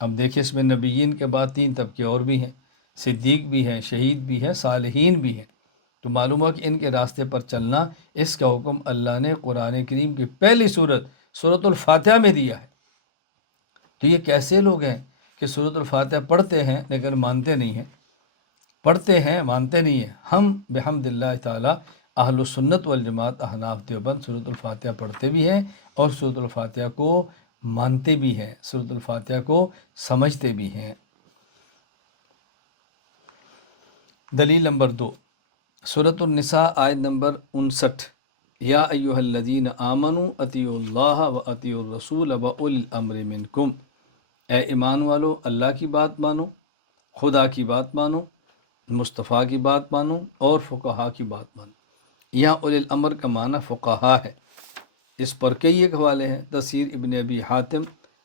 اب دیکھیں اس میں نبیین کے بعد 3 طبقے اور بھی ہیں، صدیق بھی ہیں، شہید بھی ہیں، صالحین بھی ہیں۔ تو معلوم ہوا کہ ان کے راستے پر چلنا، اس کا حکم اللہ نے قرآن کریم کی پہلی سورۃ الفاتحہ میں دیا ہے۔ تو یہ کیسے لوگ ہیں کہ سورۃ الفاتحہ پڑھتے ہیں لیکن مانتے نہیں ہیں؟ پڑھتے ہیں مانتے نہیں ہیں۔ ہم بحمد اللہ تعالی اہل السنت والجماعت احناف دیوبند سورۃ الفاتحہ پڑھتے بھی ہیں اور سورۃ الفاتحہ کو مانتے بھی ہیں، سورۃ الفاتحہ کو سمجھتے بھی ہیں۔ دلیل نمبر 2، سورۃ النساء آیت نمبر 59۔ یا ایہا الذین آمنوا اطیعوا اللہ و اطیعوا الرسول و اولی الامر منکم، اے ایمان والو اللہ کی بات مانو، خدا کی بات مانو، مصطفیٰ کی بات مانو اور فقہا کی بات مانو۔ یہاں اولی الامر کا معنی فقہا ہے۔ اس پر کئی ایک حوالے ہیں۔ تفسیر ابن ابی حاتم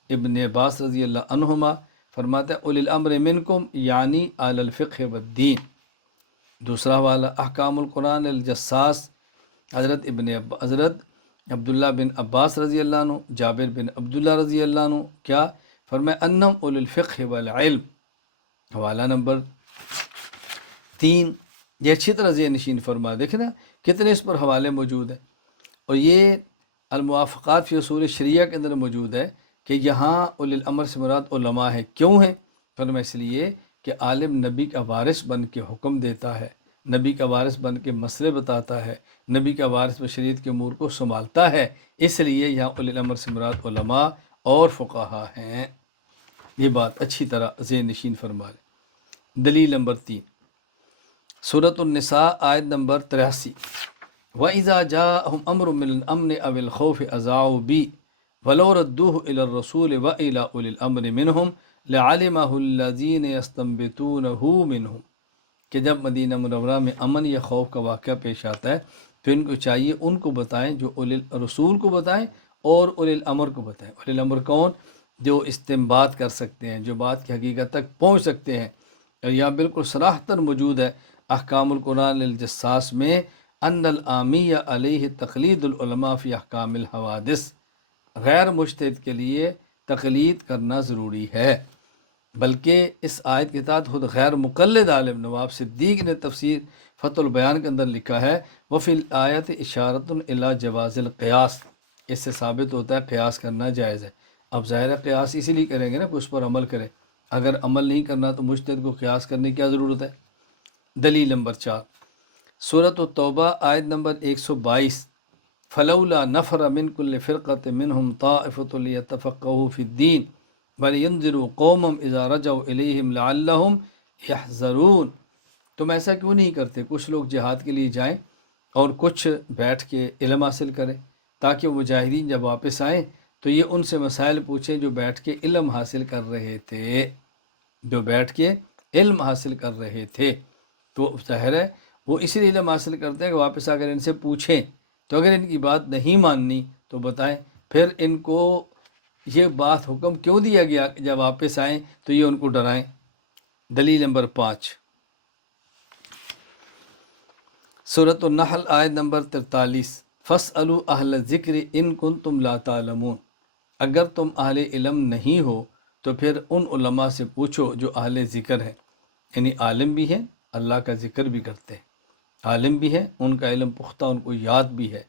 ابن عباس رضی اللہ عنہما فرماتا ہے اولی الامر منکم یعنی اہل الفقہ والدین۔ دوسرا حوالہ احکام القرآن الجساس حضرت عبداللہ بن عباس رضی اللہ عنہ، جابر بن عبداللہ رضی اللہ عنہ کیا فرمائے انہم اولی الفقہ والعلم۔ حوالہ نمبر 3، یہ اچھی طرح ذہن نشین فرما، دیکھیں نا کتنے اس پر حوالے موجود ہیں، اور یہ الموافقات فی اصول شریعہ کے اندر موجود ہے کہ یہاں اولی الامر سے مراد علماء ہے۔ کیوں ہیں؟ فرما اس لیے کہ عالم نبی کا وارث بن کے حکم دیتا ہے، نبی کا وارث بن کے مسئلے بتاتا ہے، نبی کا وارث بشریعت کے امور کو سنبھالتا ہے، اس لیے یہاں اولی الامر سے مراد علماء اور فقہا ہیں۔ یہ بات اچھی طرح ذہن نشین فرما لیں۔ دلیل نمبر 3، سورۃ النساء آیت نمبر 83، وَإِذَا جَاءَهُمْ أَمْرٌ مِّنَ الْأَمْنِ أَوِ الْخَوْفِ أَذَاعُوا بِهِ وَلَوْ رَدُّوهُ إِلَى الرَّسُولِ وَإِلَى أُولِي الْأَمْرِ مِنْهُمْ لَعَلِمَهُ الَّذِينَ يَسْتَنبِطُونَهُ مِنْهُمْ، کہ جب مدینہ منورہ میں امن یا خوف کا واقعہ پیش آتا ہے تو ان کو چاہیے ان کو بتائیں، جو اولی رسول کو بتائیں اور اولی الامر کو بتائیں۔ اولی الامر کون؟ جو استنباط کر سکتے ہیں، جو بات کی حقیقت تک پہنچ سکتے ہیں۔ اور یہاں بالکل صراحتاً موجود ہے احکام القرآن الجساس میں ان العامیہ علیہ تقلید العلماء فی احکام الحوادث، غیر مجتہد کے لیے تقلید کرنا ضروری ہے۔ بلکہ اس آیت کے تحت خود غیر مقلد عالم نواب صدیق نے تفسیر فتح البیان کے اندر لکھا ہے وفی الآیت اشارۃ الی جواز القیاس، اس سے ثابت ہوتا ہے قیاس کرنا جائز ہے۔ اب ظاہر ہے قیاس اسی لیے کریں گے نا کہ اس پر عمل کریں، اگر عمل نہیں کرنا تو مجتہد کو قیاس کرنے کی کیا ضرورت ہے۔ دلیل نمبر 4، سورۃ التوبہ آیت نمبر 122، فلولا نفر من کل فرقۃ منہم طائفۃ لیتفقہوا فی الدین وَلِيُنذِرُوا قَوْمًا إِذَا رَجَعُوا إِلَيْهِمْ لَعَلَّهُمْ يَحْذَرُونَ، تم ایسا کیوں نہیں کرتے؟ کچھ لوگ جہاد کے لیے جائیں اور کچھ بیٹھ کے علم حاصل کریں، تاکہ وہ مجاہدین جب واپس آئیں تو یہ ان سے مسائل پوچھیں جو بیٹھ کے علم حاصل کر رہے تھے، جو بیٹھ کے علم حاصل کر رہے تھے۔ تو ظاہر ہے وہ اسی لیے علم حاصل کرتے ہیں کہ واپس آ کر ان سے پوچھیں، تو اگر ان کی بات نہیں ماننی تو بتائیں، پھر ان کو یہ بات حکم کیوں دیا گیا کہ جب واپس آئیں تو یہ ان کو ڈرائیں۔ دلیل نمبر 5، سورۃ النحل آیت نمبر 43، فَاسْأَلُوا أَهْلَ الذِّكْرِ إِن كُنتُمْ لَا تَعْلَمُونَ، اگر تم اہل علم نہیں ہو تو پھر ان علماء سے پوچھو جو اہل ذکر ہیں، یعنی عالم بھی ہیں، اللہ کا ذکر بھی کرتے ہیں، عالم بھی ہیں، ان کا علم پختہ، ان کو یاد بھی ہے،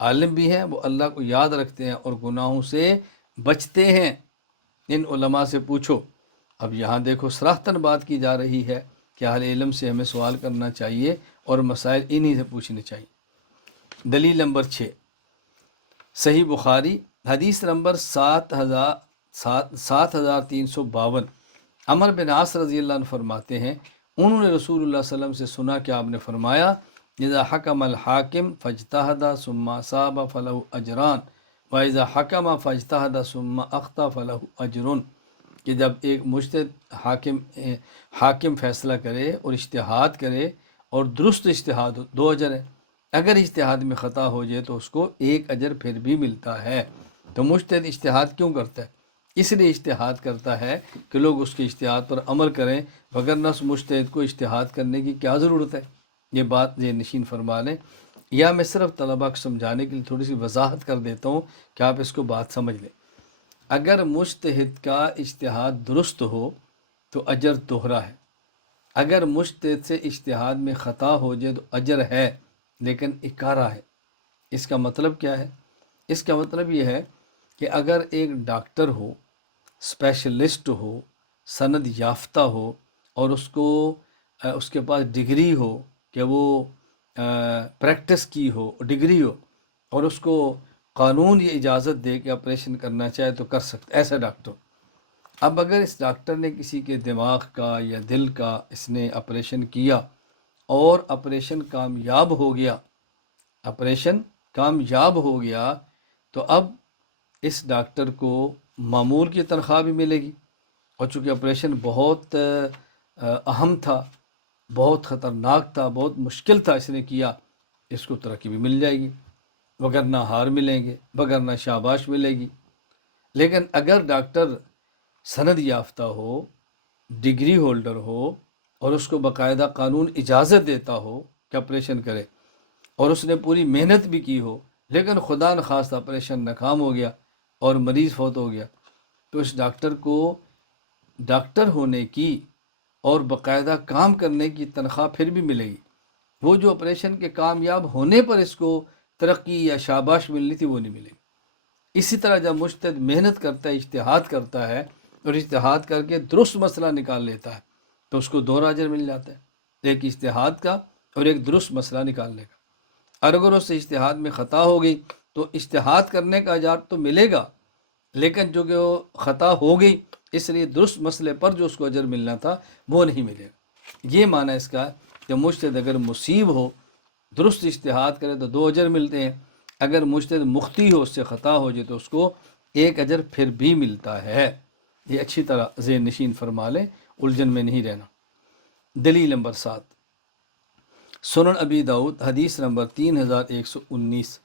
عالم بھی ہیں، وہ اللہ کو یاد رکھتے ہیں اور گناہوں سے بچتے ہیں، ان علماء سے پوچھو۔ اب یہاں دیکھو صراحتاً بات کی جا رہی ہے کہ اہل علم سے ہمیں سوال کرنا چاہیے اور مسائل انہی سے پوچھنے چاہیے۔ دلیل نمبر 6، صحیح بخاری حدیث نمبر 7352، عمر بن عاص رضی اللہ عنہ فرماتے ہیں انہوں نے رسول اللہ صلی اللہ علیہ وسلم سے سنا کہ آپ نے فرمایا اذا حکم الحاکم فاجتہد ثم اصاب فلہ اجران واذا حکم فاجتہد ثم اخطا فلہ اجر، کہ جب ایک مجتہد حاکم فیصلہ کرے اور اجتہاد کرے اور درست اجتہاد ہو، 2 اجر ہے، اگر اجتہاد میں خطا ہو جائے تو اس کو 1 اجر پھر بھی ملتا ہے۔ تو مجتہد اجتہاد کیوں کرتا ہے؟ اس لیے اجتہاد کرتا ہے کہ لوگ اس کے اجتہاد پر عمل کریں، وگرنہ اس مجتہد کو اجتہاد کرنے کی کیا ضرورت ہے؟ یہ بات ذہن نشین فرما لیں، یا میں صرف طلباء کو سمجھانے کے لیے تھوڑی سی وضاحت کر دیتا ہوں کہ آپ اس کو بات سمجھ لیں۔ اگر مجتہد کا اجتہاد درست ہو تو اجر دوہرا ہے، اگر مجتہد سے اجتہاد میں خطا ہو جائے تو اجر ہے لیکن اکارہ ہے۔ اس کا مطلب کیا ہے؟ اس کا مطلب یہ ہے کہ اگر ایک ڈاکٹر ہو، اسپیشلسٹ ہو، سند یافتہ ہو اور اس کے پاس ڈگری ہو کہ وہ پریکٹس کی ہو، ڈگری ہو، اور اس کو قانون یہ اجازت دے کہ آپریشن کرنا چاہے تو کر سکتا، ایسا ڈاکٹر۔ اب اگر اس ڈاکٹر نے کسی کے دماغ کا یا دل کا اس نے آپریشن کیا اور آپریشن کامیاب ہو گیا، آپریشن کامیاب ہو گیا تو اب اس ڈاکٹر کو معمول کی تنخواہ بھی ملے گی، اور چونکہ آپریشن بہت اہم تھا، بہت خطرناک تھا، بہت مشکل تھا، اس نے کیا، اس کو ترقی بھی مل جائے گی، وگرنہ ہار ملیں گے، وگرنہ شاباش ملے گی۔ لیکن اگر ڈاکٹر سند یافتہ ہو، ڈگری ہولڈر ہو، اور اس کو باقاعدہ قانون اجازت دیتا ہو کہ آپریشن کرے، اور اس نے پوری محنت بھی کی ہو، لیکن خدا نخواستہ آپریشن ناکام ہو گیا اور مریض فوت ہو گیا، تو اس ڈاکٹر کو ڈاکٹر ہونے کی اور باقاعدہ کام کرنے کی تنخواہ پھر بھی ملے گی، وہ جو آپریشن کے کامیاب ہونے پر اس کو ترقی یا شاباش ملنی تھی وہ نہیں ملے گی۔ اسی طرح جب مجتہد محنت کرتا ہے، اجتہاد کرتا ہے، اور اجتہاد کر کے درست مسئلہ نکال لیتا ہے، تو اس کو دو اجر مل جاتا ہے، ایک اجتہاد کا اور ایک درست مسئلہ نکالنے کا۔ اور اگر اس اجتہاد میں خطا ہو گئی تو اجتہاد کرنے کا اجر تو ملے گا، لیکن جو کہ وہ خطا ہو گئی اس لیے درست مسئلے پر جو اس کو اجر ملنا تھا وہ نہیں ملے گا۔ یہ معنی اس کا کہ مجتہد اگر مصیب ہو، درست اجتہاد کرے تو دو اجر ملتے ہیں، اگر مجتہد مخطی ہو، اس سے خطا ہو جائے تو اس کو ایک اجر پھر بھی ملتا ہے۔ یہ اچھی طرح ذہن نشین فرما لیں، الجھن میں نہیں رہنا۔ دلیل نمبر 7، سنن ابی داؤد حدیث نمبر 3119،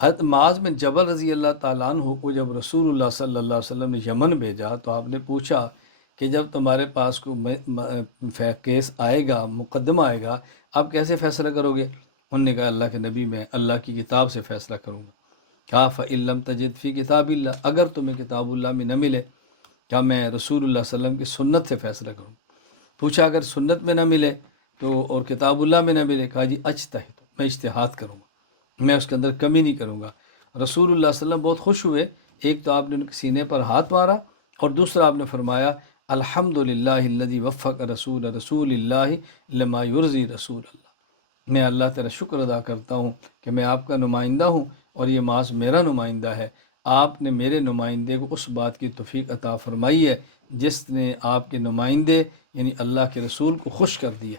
حضرت معاذ بن جبل رضی اللہ تعالیٰ عنہ کو جب رسول اللہ صلی اللہ علیہ وسلم نے یمن بھیجا تو آپ نے پوچھا کہ جب تمہارے پاس کوئی کیس آئے گا، مقدمہ آئے گا، آپ کیسے فیصلہ کرو گے؟ انہوں نے کہا اللہ کے نبی میں اللہ کی کتاب سے فیصلہ کروں گا۔ کہا فَإِن لَمْ تَجِدْ فِي کتاب اللہ، اگر تمہیں کتاب اللہ میں نہ ملے، کیا میں رسول اللہ صلی اللہ علیہ وسلم کی سنت سے فیصلہ کروں؟ پوچھا اگر سنت میں نہ ملے تو اور کتاب اللہ میں نہ ملے، کہا جی اجتہد، میں اجتہاد کروں گا، میں اس کے اندر کمی نہیں کروں گا۔ رسول اللہ صلی اللہ علیہ وسلم بہت خوش ہوئے، ایک تو آپ نے ان کے سینے پر ہاتھ مارا، اور دوسرا آپ نے فرمایا الحمدللہ الذی وفق رسول اللہ لما یرضی رسول اللہ، میں اللہ تعالیٰ شکر ادا کرتا ہوں کہ میں آپ کا نمائندہ ہوں اور یہ معاذ میرا نمائندہ ہے، آپ نے میرے نمائندے کو اس بات کی توفیق عطا فرمائی ہے جس نے آپ کے نمائندے یعنی اللہ کے رسول کو خوش کر دیا۔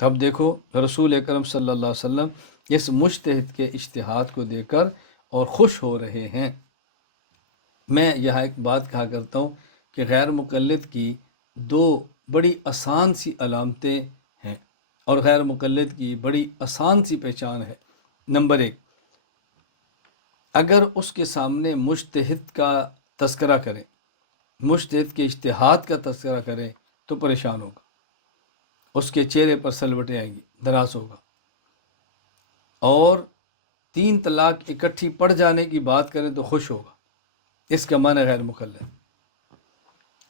تب دیکھو رسول اکرم صلی اللہ علیہ وسلم اس مجتہد کے اجتہاد کو دے کر اور خوش ہو رہے ہیں۔ میں یہاں ایک بات کہا کرتا ہوں کہ غیر مقلد کی دو بڑی آسان سی علامتیں ہیں، اور غیر مقلد کی بڑی آسان سی پہچان ہے۔ نمبر 1، اگر اس کے سامنے مجتہد کا تذکرہ کریں، مجتہد کے اجتہاد کا تذکرہ کریں تو پریشان ہوگا، اس کے چہرے پر سلوٹیں آئیں گی، ناراض ہوگا، اور 3 طلاق اکٹھی پڑ جانے کی بات کریں تو خوش ہوگا۔ اس کا معنی غیر مقلد۔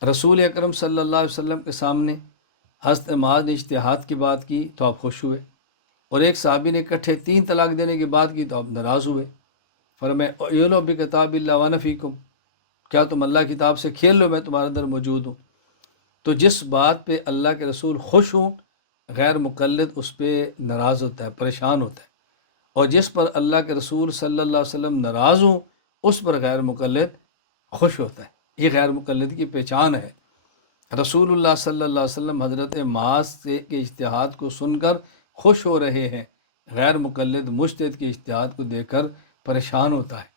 رسول اکرم صلی اللہ علیہ وسلم کے سامنے حضرت معاذ نے اجتہاد کی بات کی تو آپ خوش ہوئے، اور ایک صحابی نے اکٹھے 3 طلاق دینے کی بات کی تو آپ ناراض ہوئے۔ فرمایا یولو بکتاب اللہ وانا فیکم، کیا تم اللہ کی کتاب سے کھیل لو، میں تمہارے اندر موجود ہوں۔ تو جس بات پہ اللہ کے رسول خوش ہوں، غیر مقلد اس پہ ناراض ہوتا ہے، پریشان ہوتا ہے، اور جس پر اللہ کے رسول صلی اللہ علیہ وسلم ناراض ہوں اس پر غیر مقلد خوش ہوتا ہے۔ یہ غیر مقلد کی پہچان ہے۔ رسول اللہ صلی اللہ علیہ وسلم حضرت معاذ کے اجتہاد کو سن کر خوش ہو رہے ہیں، غیر مقلد مجتہد کے اجتہاد کو دیکھ کر پریشان ہوتا ہے۔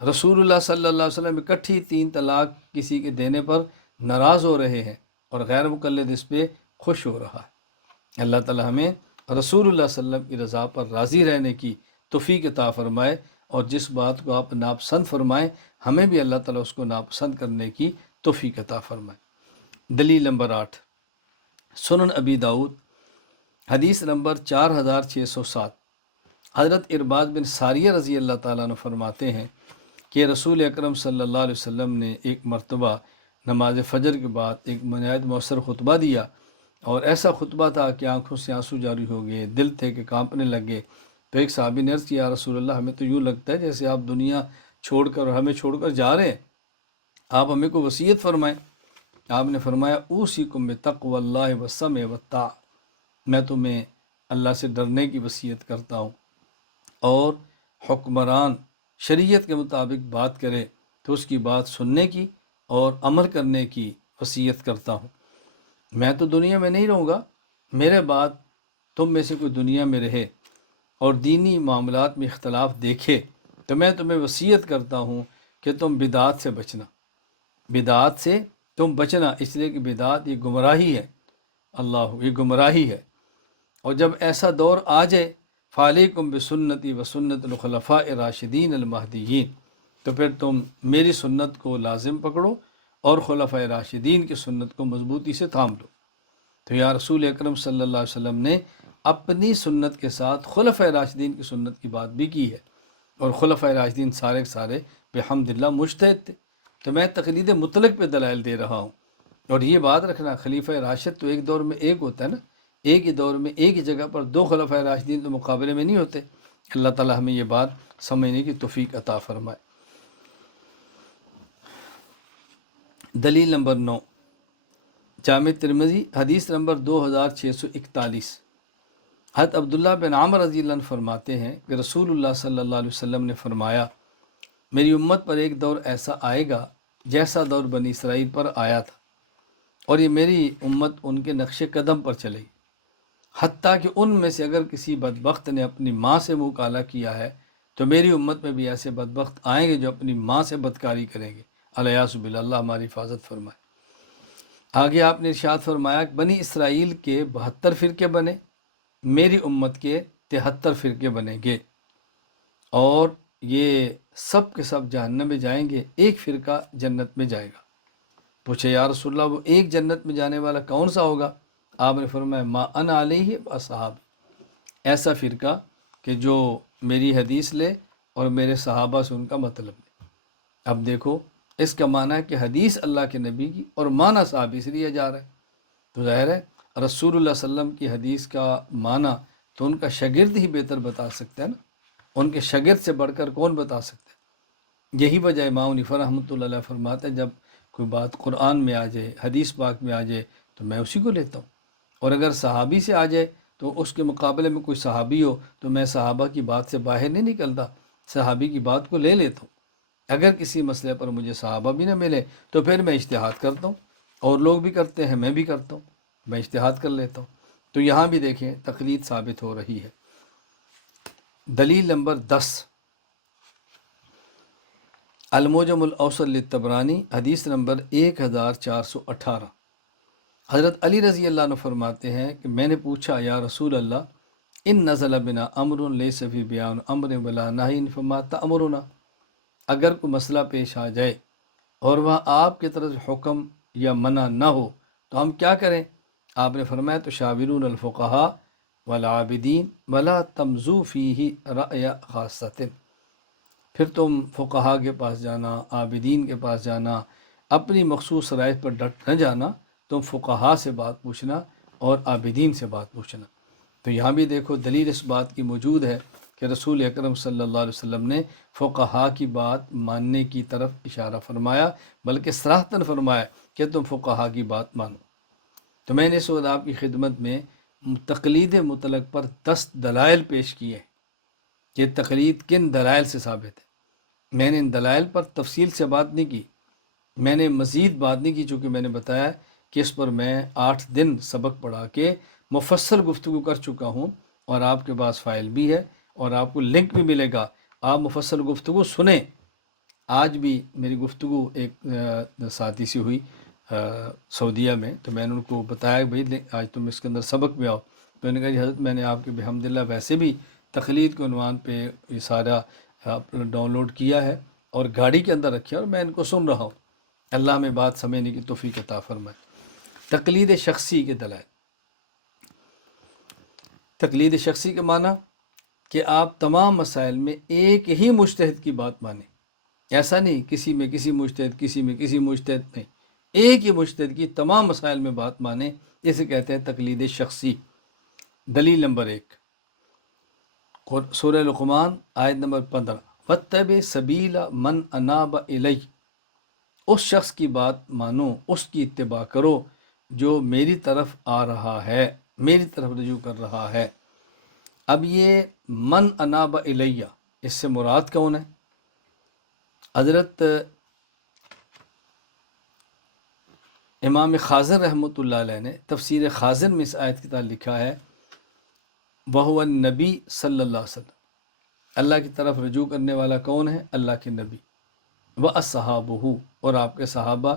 رسول اللہ صلی اللہ علیہ وسلم اکٹھی 3 طلاق کسی کے دینے پر ناراض ہو رہے ہیں، اور غیر مقلد اس پہ خوش ہو رہا ہے۔ اللہ تعالی ہمیں رسول اللہ صلی اللہ علیہ وسلم کی رضا پر راضی رہنے کی توفیق عطا فرمائے، اور جس بات کو آپ ناپسند فرمائیں ہمیں بھی اللہ تعالیٰ اس کو ناپسند کرنے کی توفیق عطا فرمائے۔ دلیل نمبر 8، سنن ابی داؤد حدیث نمبر 4607، حضرت ارباد بن ساریہ رضی اللہ تعالیٰ عنہ فرماتے ہیں کہ رسول اکرم صلی اللہ علیہ وسلم نے ایک مرتبہ نماز فجر کے بعد ایک نہایت مؤثر خطبہ دیا، اور ایسا خطبہ تھا کہ آنکھوں سے آنسو جاری ہو گئے، دل تھے کہ کانپنے لگے۔ تو ایک صحابی نے عرض کیا یا رسول اللہ، ہمیں تو یوں لگتا ہے جیسے آپ دنیا چھوڑ کر اور ہمیں چھوڑ کر جا رہے ہیں، آپ ہمیں کو وصیت فرمائیں۔ آپ نے فرمایا اوصیکم بتقوی اللہ والسمع والطاعہ، میں تمہیں اللہ سے ڈرنے کی وصیت کرتا ہوں، اور حکمران شریعت کے مطابق بات کرے تو اس کی بات سننے کی اور عمل کرنے کی وصیت کرتا ہوں۔ میں تو دنیا میں نہیں رہوں گا، میرے بعد تم میں سے کوئی دنیا میں رہے اور دینی معاملات میں اختلاف دیکھے تو میں تمہیں وصیت کرتا ہوں کہ تم بدعات سے بچنا، بدعات سے تم بچنا، اس لیے کہ بدعات یہ گمراہی ہے، یہ گمراہی ہے۔ اور جب ایسا دور آ جائے فعلیکم بسنتی و سنت الخلفاء راشدین المہدیین، تو پھر تم میری سنت کو لازم پکڑو اور خلفاء راشدین کی سنت کو مضبوطی سے تھام لو۔ تو یا رسول اکرم صلی اللہ علیہ وسلم نے اپنی سنت کے ساتھ خلفاء راشدین کی سنت کی بات بھی کی ہے، اور خلفاء راشدین سارے کے سارے بحمدللہ مجتہد تھے۔ تو میں تقلید مطلق پہ دلائل دے رہا ہوں، اور یہ بات رکھنا خلیفہ راشد تو ایک دور میں ایک ہوتا ہے نا، ایک ہی دور میں ایک ہی جگہ پر دو خلفاء راشدین تو مقابلے میں نہیں ہوتے۔ اللہ تعالی ہمیں یہ بات سمجھنے کی توفیق عطا فرمائے۔ دلیل نمبر 9، جامع ترمذی حدیث نمبر 2641۔ حضرت عبداللہ بن عمر رضی اللہ عنہ فرماتے ہیں کہ رسول اللہ صلی اللہ علیہ وسلم نے فرمایا، میری امت پر ایک دور ایسا آئے گا جیسا دور بنی اسرائیل پر آیا تھا، اور یہ میری امت ان کے نقش قدم پر چلے گی، حتیٰ کہ ان میں سے اگر کسی بدبخت نے اپنی ماں سے منہ کالا کیا ہے تو میری امت میں بھی ایسے بدبخت آئیں گے جو اپنی ماں سے بدکاری کریں گے، الیاذ باللہ، اللہ ہماری حفاظت فرمائے۔ آگے آپ نے ارشاد فرمایا کہ بنی اسرائیل کے 72 فرقے بنے، میری امت کے 73 فرقے بنیں گے، اور یہ سب کے سب جہنم میں جائیں گے، ایک فرقہ جنت میں جائے گا۔ پوچھے یا رسول اللہ وہ ایک جنت میں جانے والا کون سا ہوگا؟ آپ نے فرمایا ما انا علیہ اصحاب، ایسا فرقہ کہ جو میری حدیث لے اور میرے صحابہ سے ان کا مطلب لے۔ اب دیکھو اس کا معنی ہے کہ حدیث اللہ کے نبی کی اور معنی صحابی سے لیا جا رہا ہے، تو ظاہر ہے رسول اللہ صلی اللہ علیہ وسلم کی حدیث کا معنی تو ان کا شاگرد ہی بہتر بتا سکتا ہے نا، ان کے شاگرد سے بڑھ کر کون بتا سکتا ہے؟ یہی وجہ امام حنیفہ رحمۃ اللہ علیہ فرماتے ہیں جب کوئی بات قرآن میں آ جائے، حدیث پاک میں آ جائے تو میں اسی کو لیتا ہوں، اور اگر صحابی سے آ جائے تو اس کے مقابلے میں کوئی صحابی ہو تو میں صحابہ کی بات سے باہر نہیں نکلتا، صحابی کی بات کو لے لیتا ہوں۔ اگر کسی مسئلے پر مجھے صحابہ بھی نہ ملے تو پھر میں اجتہاد کرتا ہوں، اور لوگ بھی کرتے ہیں، میں بھی کرتا ہوں، میں اجتہاد کر لیتا ہوں۔ تو یہاں بھی دیکھیں تقلید ثابت ہو رہی ہے۔ دلیل نمبر 10، المعجم الاوسط للطبرانی حدیث نمبر 1418۔ حضرت علی رضی اللہ عنہ فرماتے ہیں کہ میں نے پوچھا یا رسول اللہ ان نزل بنا امر لیس فی بیان امر ولا نہی فما تأمرنا، اگر کوئی مسئلہ پیش آ جائے اور وہاں آپ کی طرف حکم یا منع نہ ہو تو ہم کیا کریں؟ آپ نے فرمایا تو شاورون الفقہاء والعابدین ولا تمزو فیہ رأی خاصۃ، پھر تم فقہا کے پاس جانا، عابدین کے پاس جانا، اپنی مخصوص رائے پر ڈٹ نہ جانا، تم فقہا سے بات پوچھنا اور عابدین سے بات پوچھنا۔ تو یہاں بھی دیکھو دلیل اس بات کی موجود ہے کہ رسول اکرم صلی اللہ علیہ وسلم نے فقہا کی بات ماننے کی طرف اشارہ فرمایا، بلکہ صراحتاً فرمایا کہ تم فقہا کی بات مانو۔ تو میں نے اس وقت آپ کی خدمت میں تقلید مطلق پر 10 دلائل پیش کیے ہیں کہ تقلید کن دلائل سے ثابت ہے۔ میں نے ان دلائل پر تفصیل سے بات نہیں کی، میں نے مزید بات نہیں کی، چونکہ میں نے بتایا کہ اس پر میں 8 دن سبق پڑھا کے مفصل گفتگو کر چکا ہوں، اور آپ کے پاس فائل بھی ہے اور آپ کو لنک بھی ملے گا، آپ مفصل گفتگو سنیں۔ آج بھی میری گفتگو ایک ساتھی سے ہوئی سعودیہ میں، تو میں نے ان کو بتایا بھائی آج تم اس کے اندر سبق میں آؤ، تو انہوں نے کہا جی حضرت میں نے آپ کے بحمدللہ ویسے بھی تقلید کے عنوان پہ یہ سارا ڈاؤن لوڈ کیا ہے اور گاڑی کے اندر رکھا اور میں ان کو سن رہا ہوں۔ اللہ میں بات سمجھنے کی توفیق عطا فرمائے۔ تقلید شخصی کے دلائل۔ تقلید شخصی کے معنی کہ آپ تمام مسائل میں ایک ہی مجتہد کی بات مانیں، ایسا نہیں کسی میں کسی مجتہد، کسی میں کسی مجتہد، نہیں، ایک ہی مجتہد کی تمام مسائل میں بات مانیں، اسے کہتے ہیں تقلید شخصی۔ دلیل نمبر 1، سورہ لقمان آیت نمبر 15، وَاتَّبِعْ سَبِیلَ مَنْ أَنَابَ إِلَيَّ، اس شخص کی بات مانو، اس کی اتباع کرو جو میری طرف آ رہا ہے، میری طرف رجوع کر رہا ہے۔ اب یہ من اناب الیہ، اس سے مراد کون ہے؟ حضرت امام خازن رحمۃ اللہ علیہ نے تفسیر خازن میں اس آیت کی طرح لکھا ہے وہو النبی صلی اللہ علیہ وسلم، اللہ کی طرف رجوع کرنے والا کون ہے؟ اللہ کے نبی، وَأَصْحَابُهُ، اور آپ کے صحابہ،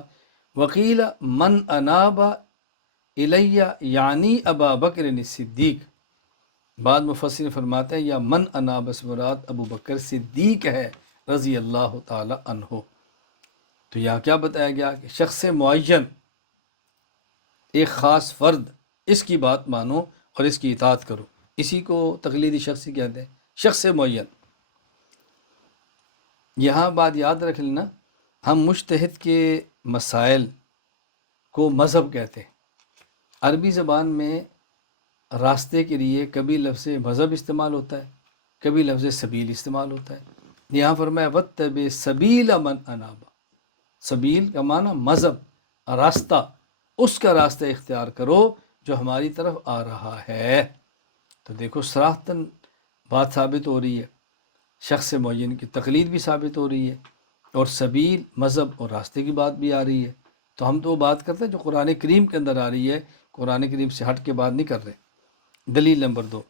وقیل من اناب الیہ یعنی ابا بکر صدیق، بعض مفسرین فرماتے ہیں یا من اناب سے مراد ابو بکر صدیق ہے رضی اللہ تعالی عنہ۔ تو یہاں کیا بتایا گیا کہ شخص معین، ایک خاص فرد، اس کی بات مانو اور اس کی اطاعت کرو، اسی کو تقلیدی شخصی کہتے ہیں، شخص معین۔ یہاں بات یاد رکھ لینا، ہم مجتہد کے مسائل کو مذہب کہتے ہیں۔ عربی زبان میں راستے کے لیے کبھی لفظ مذہب استعمال ہوتا ہے، کبھی لفظ سبیل استعمال ہوتا ہے۔ یہاں فرمایا وَاتَّبِعْ سَبِیلَ مَنْ أَنَابَ، سبیل کا معنی مذہب، راستہ، اس کا راستہ اختیار کرو جو ہماری طرف آ رہا ہے۔ تو دیکھو صراحتاً بات ثابت ہو رہی ہے، شخص معین کی تقلید بھی ثابت ہو رہی ہے، اور سبیل، مذہب اور راستے کی بات بھی آ رہی ہے۔ تو ہم تو وہ بات کرتے ہیں جو قرآن کریم کے اندر آ رہی ہے، قرآن کریم سے ہٹ کے بات نہیں کر رہے۔ دلیل نمبر 2،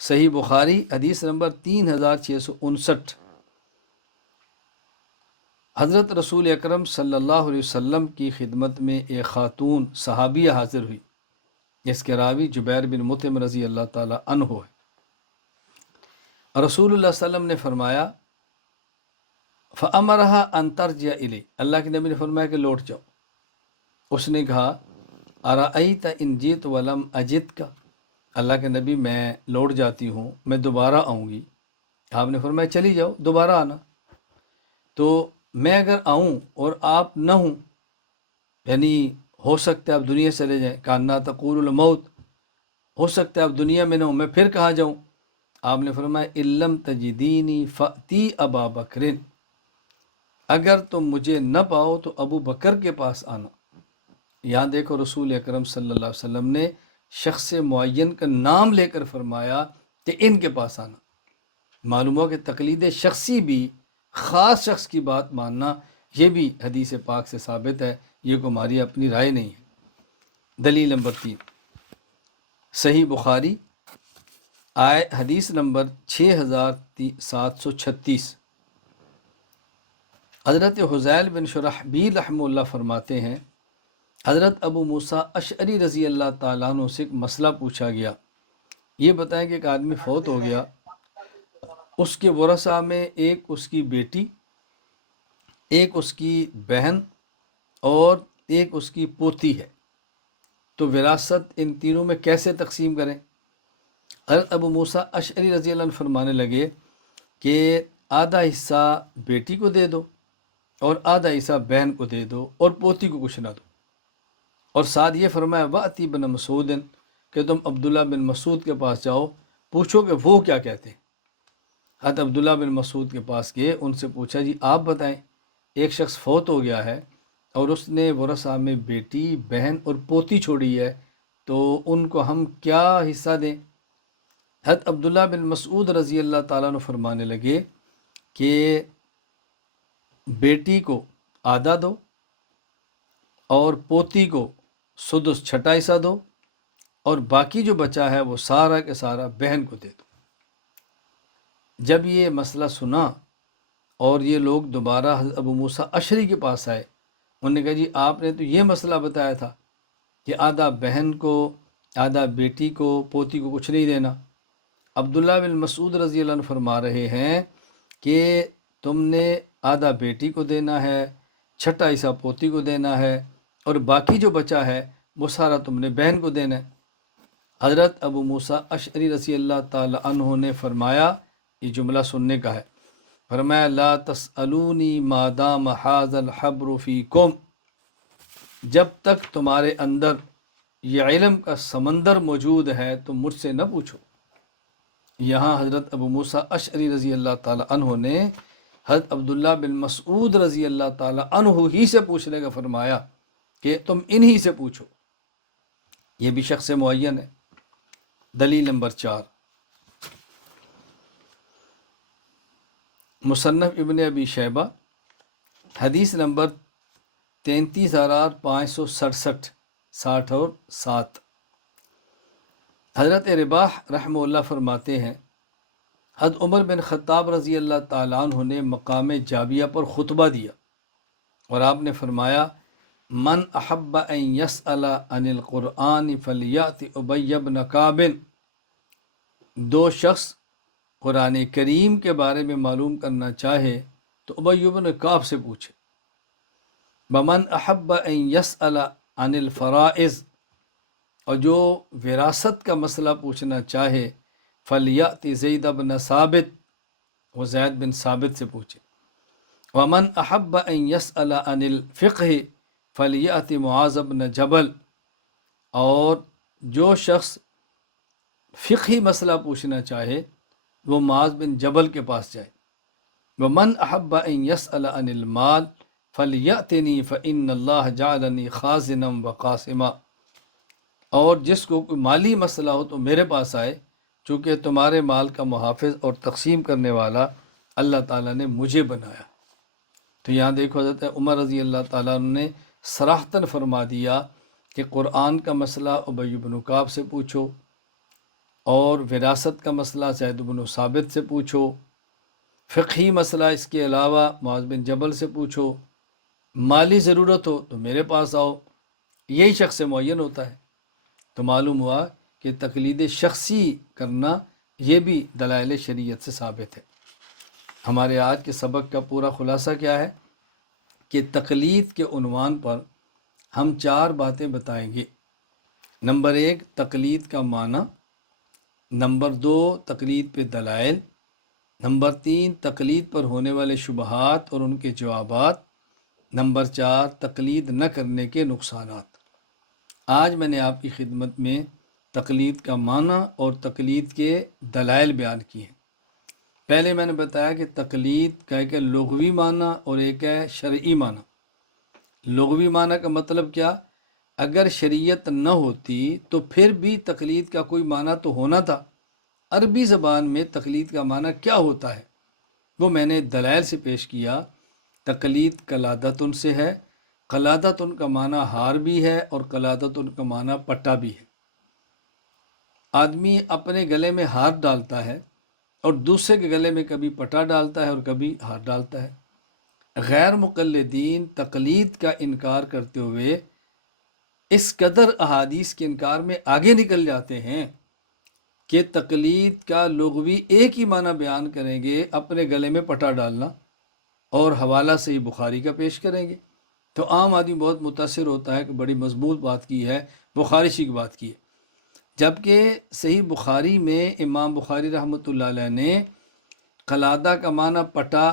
صحیح بخاری حدیث نمبر 3659، حضرت رسول اکرم صلی اللہ علیہ وسلم کی خدمت میں ایک خاتون صحابیہ حاضر ہوئی، جس کے راوی جبیر بن مطعم رضی اللہ تعالی عنہ ہے۔ رسول اللہ صلی اللہ علیہ وسلم نے فرمایا فَأَمَرَهَا أَن تَرْجِعَ إِلَيْهِ، اللہ کے نبی نے فرمایا کہ لوٹ جاؤ۔ اس نے کہا أَرَأَيْتَ إِن جِئْتُ وَلَمْ أَجِدْكَ، اللہ کے نبی میں لوٹ جاتی ہوں، میں دوبارہ آؤں گی۔ آپ نے فرمایا چلی جاؤ، دوبارہ آنا۔ تو میں اگر آؤں اور آپ نہ ہوں، یعنی ہو سکتا ہے آپ دنیا سے چلے جائیں، کاننا تقول الموت، ہو سکتا ہے آپ دنیا میں نہ ہوں، میں پھر کہاں جاؤں؟ آپ نے فرمایا اِلَّمْ تَجِدِينِي فَأْتِي أَبَا بَكْرٍ، اگر تم مجھے نہ پاؤ تو ابو بکر کے پاس آنا۔ یہاں دیکھو رسول اکرم صلی اللہ علیہ وسلم نے شخص معین کا نام لے کر فرمایا کہ ان کے پاس آنا۔ معلوم ہو کہ تقلید شخصی بھی، خاص شخص کی بات ماننا، یہ بھی حدیث پاک سے ثابت ہے، یہ کو ہماری اپنی رائے نہیں ہے۔ دلیل نمبر 3، صحیح بخاری حدیث نمبر 6736، حضرت حذیل بن شرحبیل رحمہ اللہ فرماتے ہیں حضرت ابو موسیٰ اشعری رضی اللہ تعالیٰ عنہ سے ایک مسئلہ پوچھا گیا، یہ بتائیں کہ ایک آدمی فوت ہو گیا، اس کے ورثاء میں ایک اس کی بیٹی، ایک اس کی بہن اور ایک اس کی پوتی ہے، تو وراثت ان تینوں میں کیسے تقسیم کریں؟ حضرت ابو موسیٰ اشعری رضی اللہ عنہ فرمانے لگے کہ آدھا حصہ بیٹی کو دے دو اور آدھا حصہ بہن کو دے دو اور پوتی کو کچھ نہ دو، اور ساتھ یہ فرمایا وَأْتِ بن مسعود، کہ تم عبداللہ بن مسعود کے پاس جاؤ، پوچھو کہ وہ کیا کہتے ہیں۔ حضرت عبداللہ بن مسعود کے پاس گئے، ان سے پوچھا جی آپ بتائیں، ایک شخص فوت ہو گیا ہے اور اس نے ورثاء میں بیٹی، بہن اور پوتی چھوڑی ہے، تو ان کو ہم کیا حصہ دیں؟ حضرت عبداللہ بن مسعود رضی اللہ تعالیٰ عنہ فرمانے لگے کہ بیٹی کو آدھا دو اور پوتی کو سدس چھٹا حصہ دو، اور باقی جو بچا ہے وہ سارا کے سارا بہن کو دے دو۔ جب یہ مسئلہ سنا اور یہ لوگ دوبارہ حضرت ابو موسیٰ اشعری کے پاس آئے، انہوں نے کہا جی آپ نے تو یہ مسئلہ بتایا تھا کہ آدھا بہن کو، آدھا بیٹی کو، پوتی کو کچھ نہیں دینا۔ عبداللہ بن مسعود رضی اللہ عنہ فرما رہے ہیں کہ تم نے آدھا بیٹی کو دینا ہے، چھٹا حصہ پوتی کو دینا ہے، اور باقی جو بچا ہے وہ سارا تم نے بہن کو دینا ہے۔ حضرت ابو موسیٰ اشعری رضی اللہ تعالی عنہ نے فرمایا، یہ جملہ سننے کا ہے، فرمایا لا تسألونی ما دام ھذا الحبر فیکم، جب تک تمہارے اندر یہ علم کا سمندر موجود ہے تم مجھ سے نہ پوچھو۔ یہاں حضرت ابو موسیٰ اشعری رضی اللہ تعالی عنہ نے حضرت عبداللہ بن مسعود رضی اللہ تعالی عنہ ہی سے پوچھنے کا فرمایا کہ تم انہی سے پوچھو، یہ بھی شخص معین ہے۔ دلیل نمبر 4، مصنف ابن ابی شیبہ حدیث نمبر 33,567، 60 اور 7، حضرت رباح رحمہ اللہ فرماتے ہیں حضرت عمر بن خطاب رضی اللہ تعالیٰ عنہ نے مقام جابیہ پر خطبہ دیا اور آپ نے فرمایا من احب ان یسأل عن القرآن فلیأت ابی بن کعب، دو شخص قرآن کریم کے بارے میں معلوم کرنا چاہے تو ابی بن کعب سے پوچھے۔ بمن احب ان یسأل عن الفرائض، اور جو وراثت کا مسئلہ پوچھنا چاہے فلیأت زید بن ثابت، وہ زید بن ثابت سے پوچھے۔ ومن احب ان یسأل عن الفقہ فلیأت معاذ بن جبل، اور جو شخص فقہی مسئلہ پوچھنا چاہے وہ معاذ بن جبل کے پاس جائے۔ ومن احب ان یسأل عن المال فلیأتنی فإن اللہ جعلنی خازنا وقاسما، اور جس کو کوئی مالی مسئلہ ہو تو میرے پاس آئے، چونکہ تمہارے مال کا محافظ اور تقسیم کرنے والا اللہ تعالیٰ نے مجھے بنایا۔ تو یہاں دیکھو حضرت عمر رضی اللہ تعالیٰ عنہ نے صراحتاً فرما دیا کہ قرآن کا مسئلہ ابی بن کعب سے پوچھو، اور وراثت کا مسئلہ زید بن ثابت سے پوچھو، فقہی مسئلہ اس کے علاوہ معاذ بن جبل سے پوچھو، مالی ضرورت ہو تو میرے پاس آؤ، یہی شخص معین ہوتا ہے۔ تو معلوم ہوا کہ تقلید شخصی کرنا یہ بھی دلائل شریعت سے ثابت ہے۔ ہمارے آج کے سبق کا پورا خلاصہ کیا ہے کہ تقلید کے عنوان پر ہم 4 باتیں بتائیں گے۔ نمبر 1 تقلید کا معنی، نمبر 2 تقلید پہ دلائل، نمبر 3 تقلید پر ہونے والے شبہات اور ان کے جوابات، نمبر 4 تقلید نہ کرنے کے نقصانات۔ آج میں نے آپ کی خدمت میں تقلید کا معنی اور تقلید کے دلائل بیان کیے ہیں۔ پہلے میں نے بتایا کہ تقلید کا ایک ہے لغوی معنی اور ایک ہے شرعی معنی۔ لغوی معنی کا مطلب کیا؟ اگر شریعت نہ ہوتی تو پھر بھی تقلید کا کوئی معنی تو ہونا تھا۔ عربی زبان میں تقلید کا معنی کیا ہوتا ہے وہ میں نے دلائل سے پیش کیا۔ تقلید قلادتن سے ہے، قلادتن کا معنی ہار بھی ہے اور قلادتن کا معنی پٹا بھی ہے۔ آدمی اپنے گلے میں ہار ڈالتا ہے اور دوسرے کے گلے میں کبھی پٹا ڈالتا ہے اور کبھی ہار ڈالتا ہے۔ غیر مقلدین تقلید کا انکار کرتے ہوئے اس قدر احادیث کے انکار میں آگے نکل جاتے ہیں کہ تقلید کا لغوی ایک ہی معنی بیان کریں گے، اپنے گلے میں پٹا ڈالنا، اور حوالہ صحیح بخاری کا پیش کریں گے۔ تو عام آدمی بہت متاثر ہوتا ہے کہ بڑی مضبوط بات کی ہے، بخاری شی کی بات کی ہے، جبکہ صحیح بخاری میں امام بخاری رحمۃ اللہ علیہ نے قلادہ کا معنی پٹا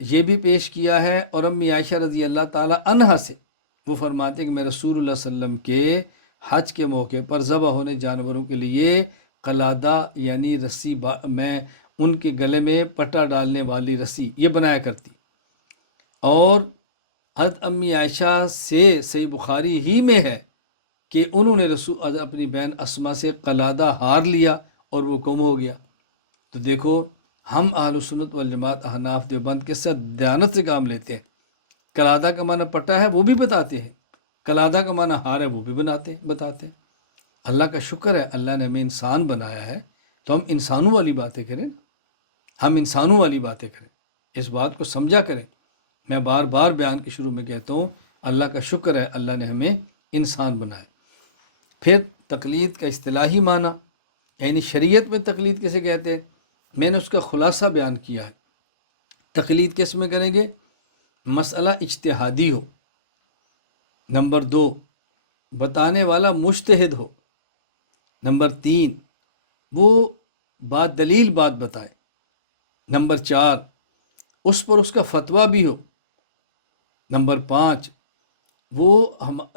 یہ بھی پیش کیا ہے، اور امی عائشہ رضی اللہ تعالی عنہا سے وہ فرماتے ہیں کہ میں رسول اللہ صلی اللہ علیہ وسلم کے حج کے موقع پر ذبح ہونے جانوروں کے لیے قلادہ یعنی رسی میں ان کے گلے میں پٹا ڈالنے والی رسی یہ بنایا کرتی، اور حضرت امی عائشہ سے صحیح بخاری ہی میں ہے کہ انہوں نے رسول اپنی بہن اسما سے قلادہ ہار لیا اور وہ گم ہو گیا۔ تو دیکھو ہم اہل سنت والجماعت احناف دیوبند کے ساتھ دیانت سے کام لیتے ہیں۔ قلادہ کا معنی پٹا ہے وہ بھی بتاتے ہیں، قلادہ کا معنی ہار ہے وہ بھی بتاتے ہیں۔ اللہ کا شکر ہے اللہ نے ہمیں انسان بنایا ہے تو ہم انسانوں والی باتیں کریں، ہم انسانوں والی باتیں کریں، اس بات کو سمجھا کریں۔ میں بار بار بیان کے شروع میں کہتا ہوں اللہ کا شکر ہے اللہ نے ہمیں انسان بنایا۔ پھر تقلید کا اصطلاحی معنی یعنی شریعت میں تقلید کیسے کہتے ہیں، میں نے اس کا خلاصہ بیان کیا ہے۔ تقلید کس میں کریں گے؟ مسئلہ اجتہادی ہو، نمبر 2 بتانے والا مجتہد ہو، نمبر 3 وہ بات دلیل بات بتائے، نمبر 4 اس پر اس کا فتویٰ بھی ہو، نمبر 5 وہ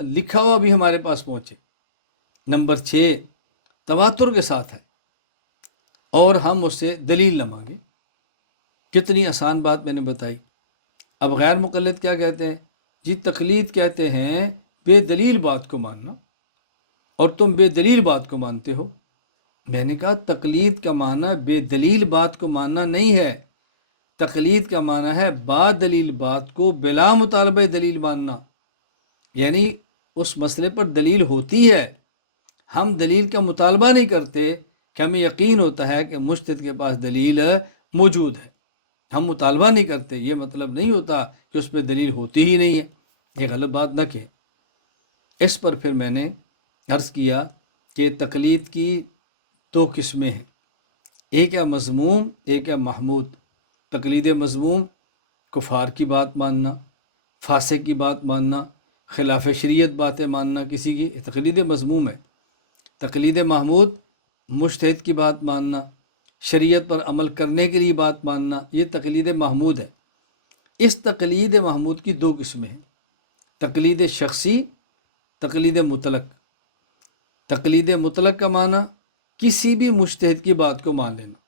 لکھا ہوا بھی ہمارے پاس پہنچے، نمبر 6 تواتر کے ساتھ ہے اور ہم اس سے دلیل نہ مانگے۔ کتنی آسان بات میں نے بتائی۔ اب غیر مقلد کیا کہتے ہیں؟ جی تقلید کہتے ہیں بے دلیل بات کو ماننا، اور تم بے دلیل بات کو مانتے ہو۔ میں نے کہا تقلید کا معنی بے دلیل بات کو ماننا نہیں ہے، تقلید کا معنی ہے با دلیل بات کو بلا مطالبہ دلیل ماننا، یعنی اس مسئلے پر دلیل ہوتی ہے ہم دلیل کا مطالبہ نہیں کرتے کہ ہمیں یقین ہوتا ہے کہ مجتہد کے پاس دلیل موجود ہے، ہم مطالبہ نہیں کرتے، یہ مطلب نہیں ہوتا کہ اس پہ دلیل ہوتی ہی نہیں ہے، یہ غلط بات نہ کہیں۔ اس پر پھر میں نے عرض کیا کہ تقلید کی دو قسمیں ہیں، ایک ہے مذموم، ایک ہے محمود۔ تقلید مذموم کفار کی بات ماننا، فاسق کی بات ماننا، خلاف شریعت باتیں ماننا کسی کی، یہ تقلید مذموم ہے۔ تقلید محمود مجتہد کی بات ماننا، شریعت پر عمل کرنے کے لیے بات ماننا، یہ تقلید محمود ہے۔ اس تقلید محمود کی دو قسمیں ہیں، تقلید شخصی، تقلید مطلق۔ تقلید مطلق کا معنی کسی بھی مجتہد کی بات کو مان لینا،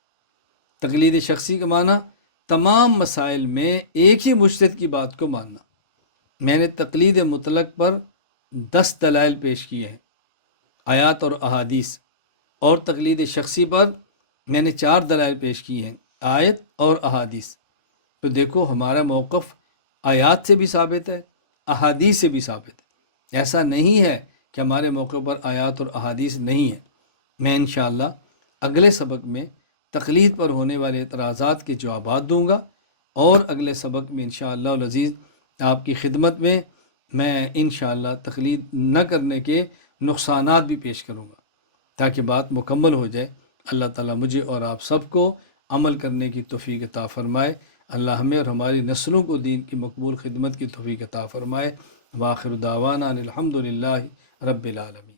تقلید شخصی کا معنی تمام مسائل میں ایک ہی مجتہد کی بات کو ماننا۔ میں نے تقلید مطلق پر 10 دلائل پیش کیے ہیں، آیات اور احادیث، اور تقلید شخصی پر میں نے 4 دلائل پیش کیے ہیں، آیت اور احادیث۔ تو دیکھو ہمارا موقف آیات سے بھی ثابت ہے، احادیث سے بھی ثابت ہے، ایسا نہیں ہے کہ ہمارے موقع پر آیات اور احادیث نہیں ہے۔ میں انشاءاللہ اگلے سبق میں تقلید پر ہونے والے اعتراضات کے جوابات دوں گا، اور اگلے سبق میں انشاءاللہ العزیز آپ کی خدمت میں انشاءاللہ تقلید نہ کرنے کے نقصانات بھی پیش کروں گا، تاکہ بات مکمل ہو جائے۔ اللہ تعالیٰ مجھے اور آپ سب کو عمل کرنے کی توفیق عطا فرمائے۔ اللہ ہمیں اور ہماری نسلوں کو دین کی مقبول خدمت کی توفیق عطا فرمائے۔ وآخر دعوانا الحمد للہ رب العالمین۔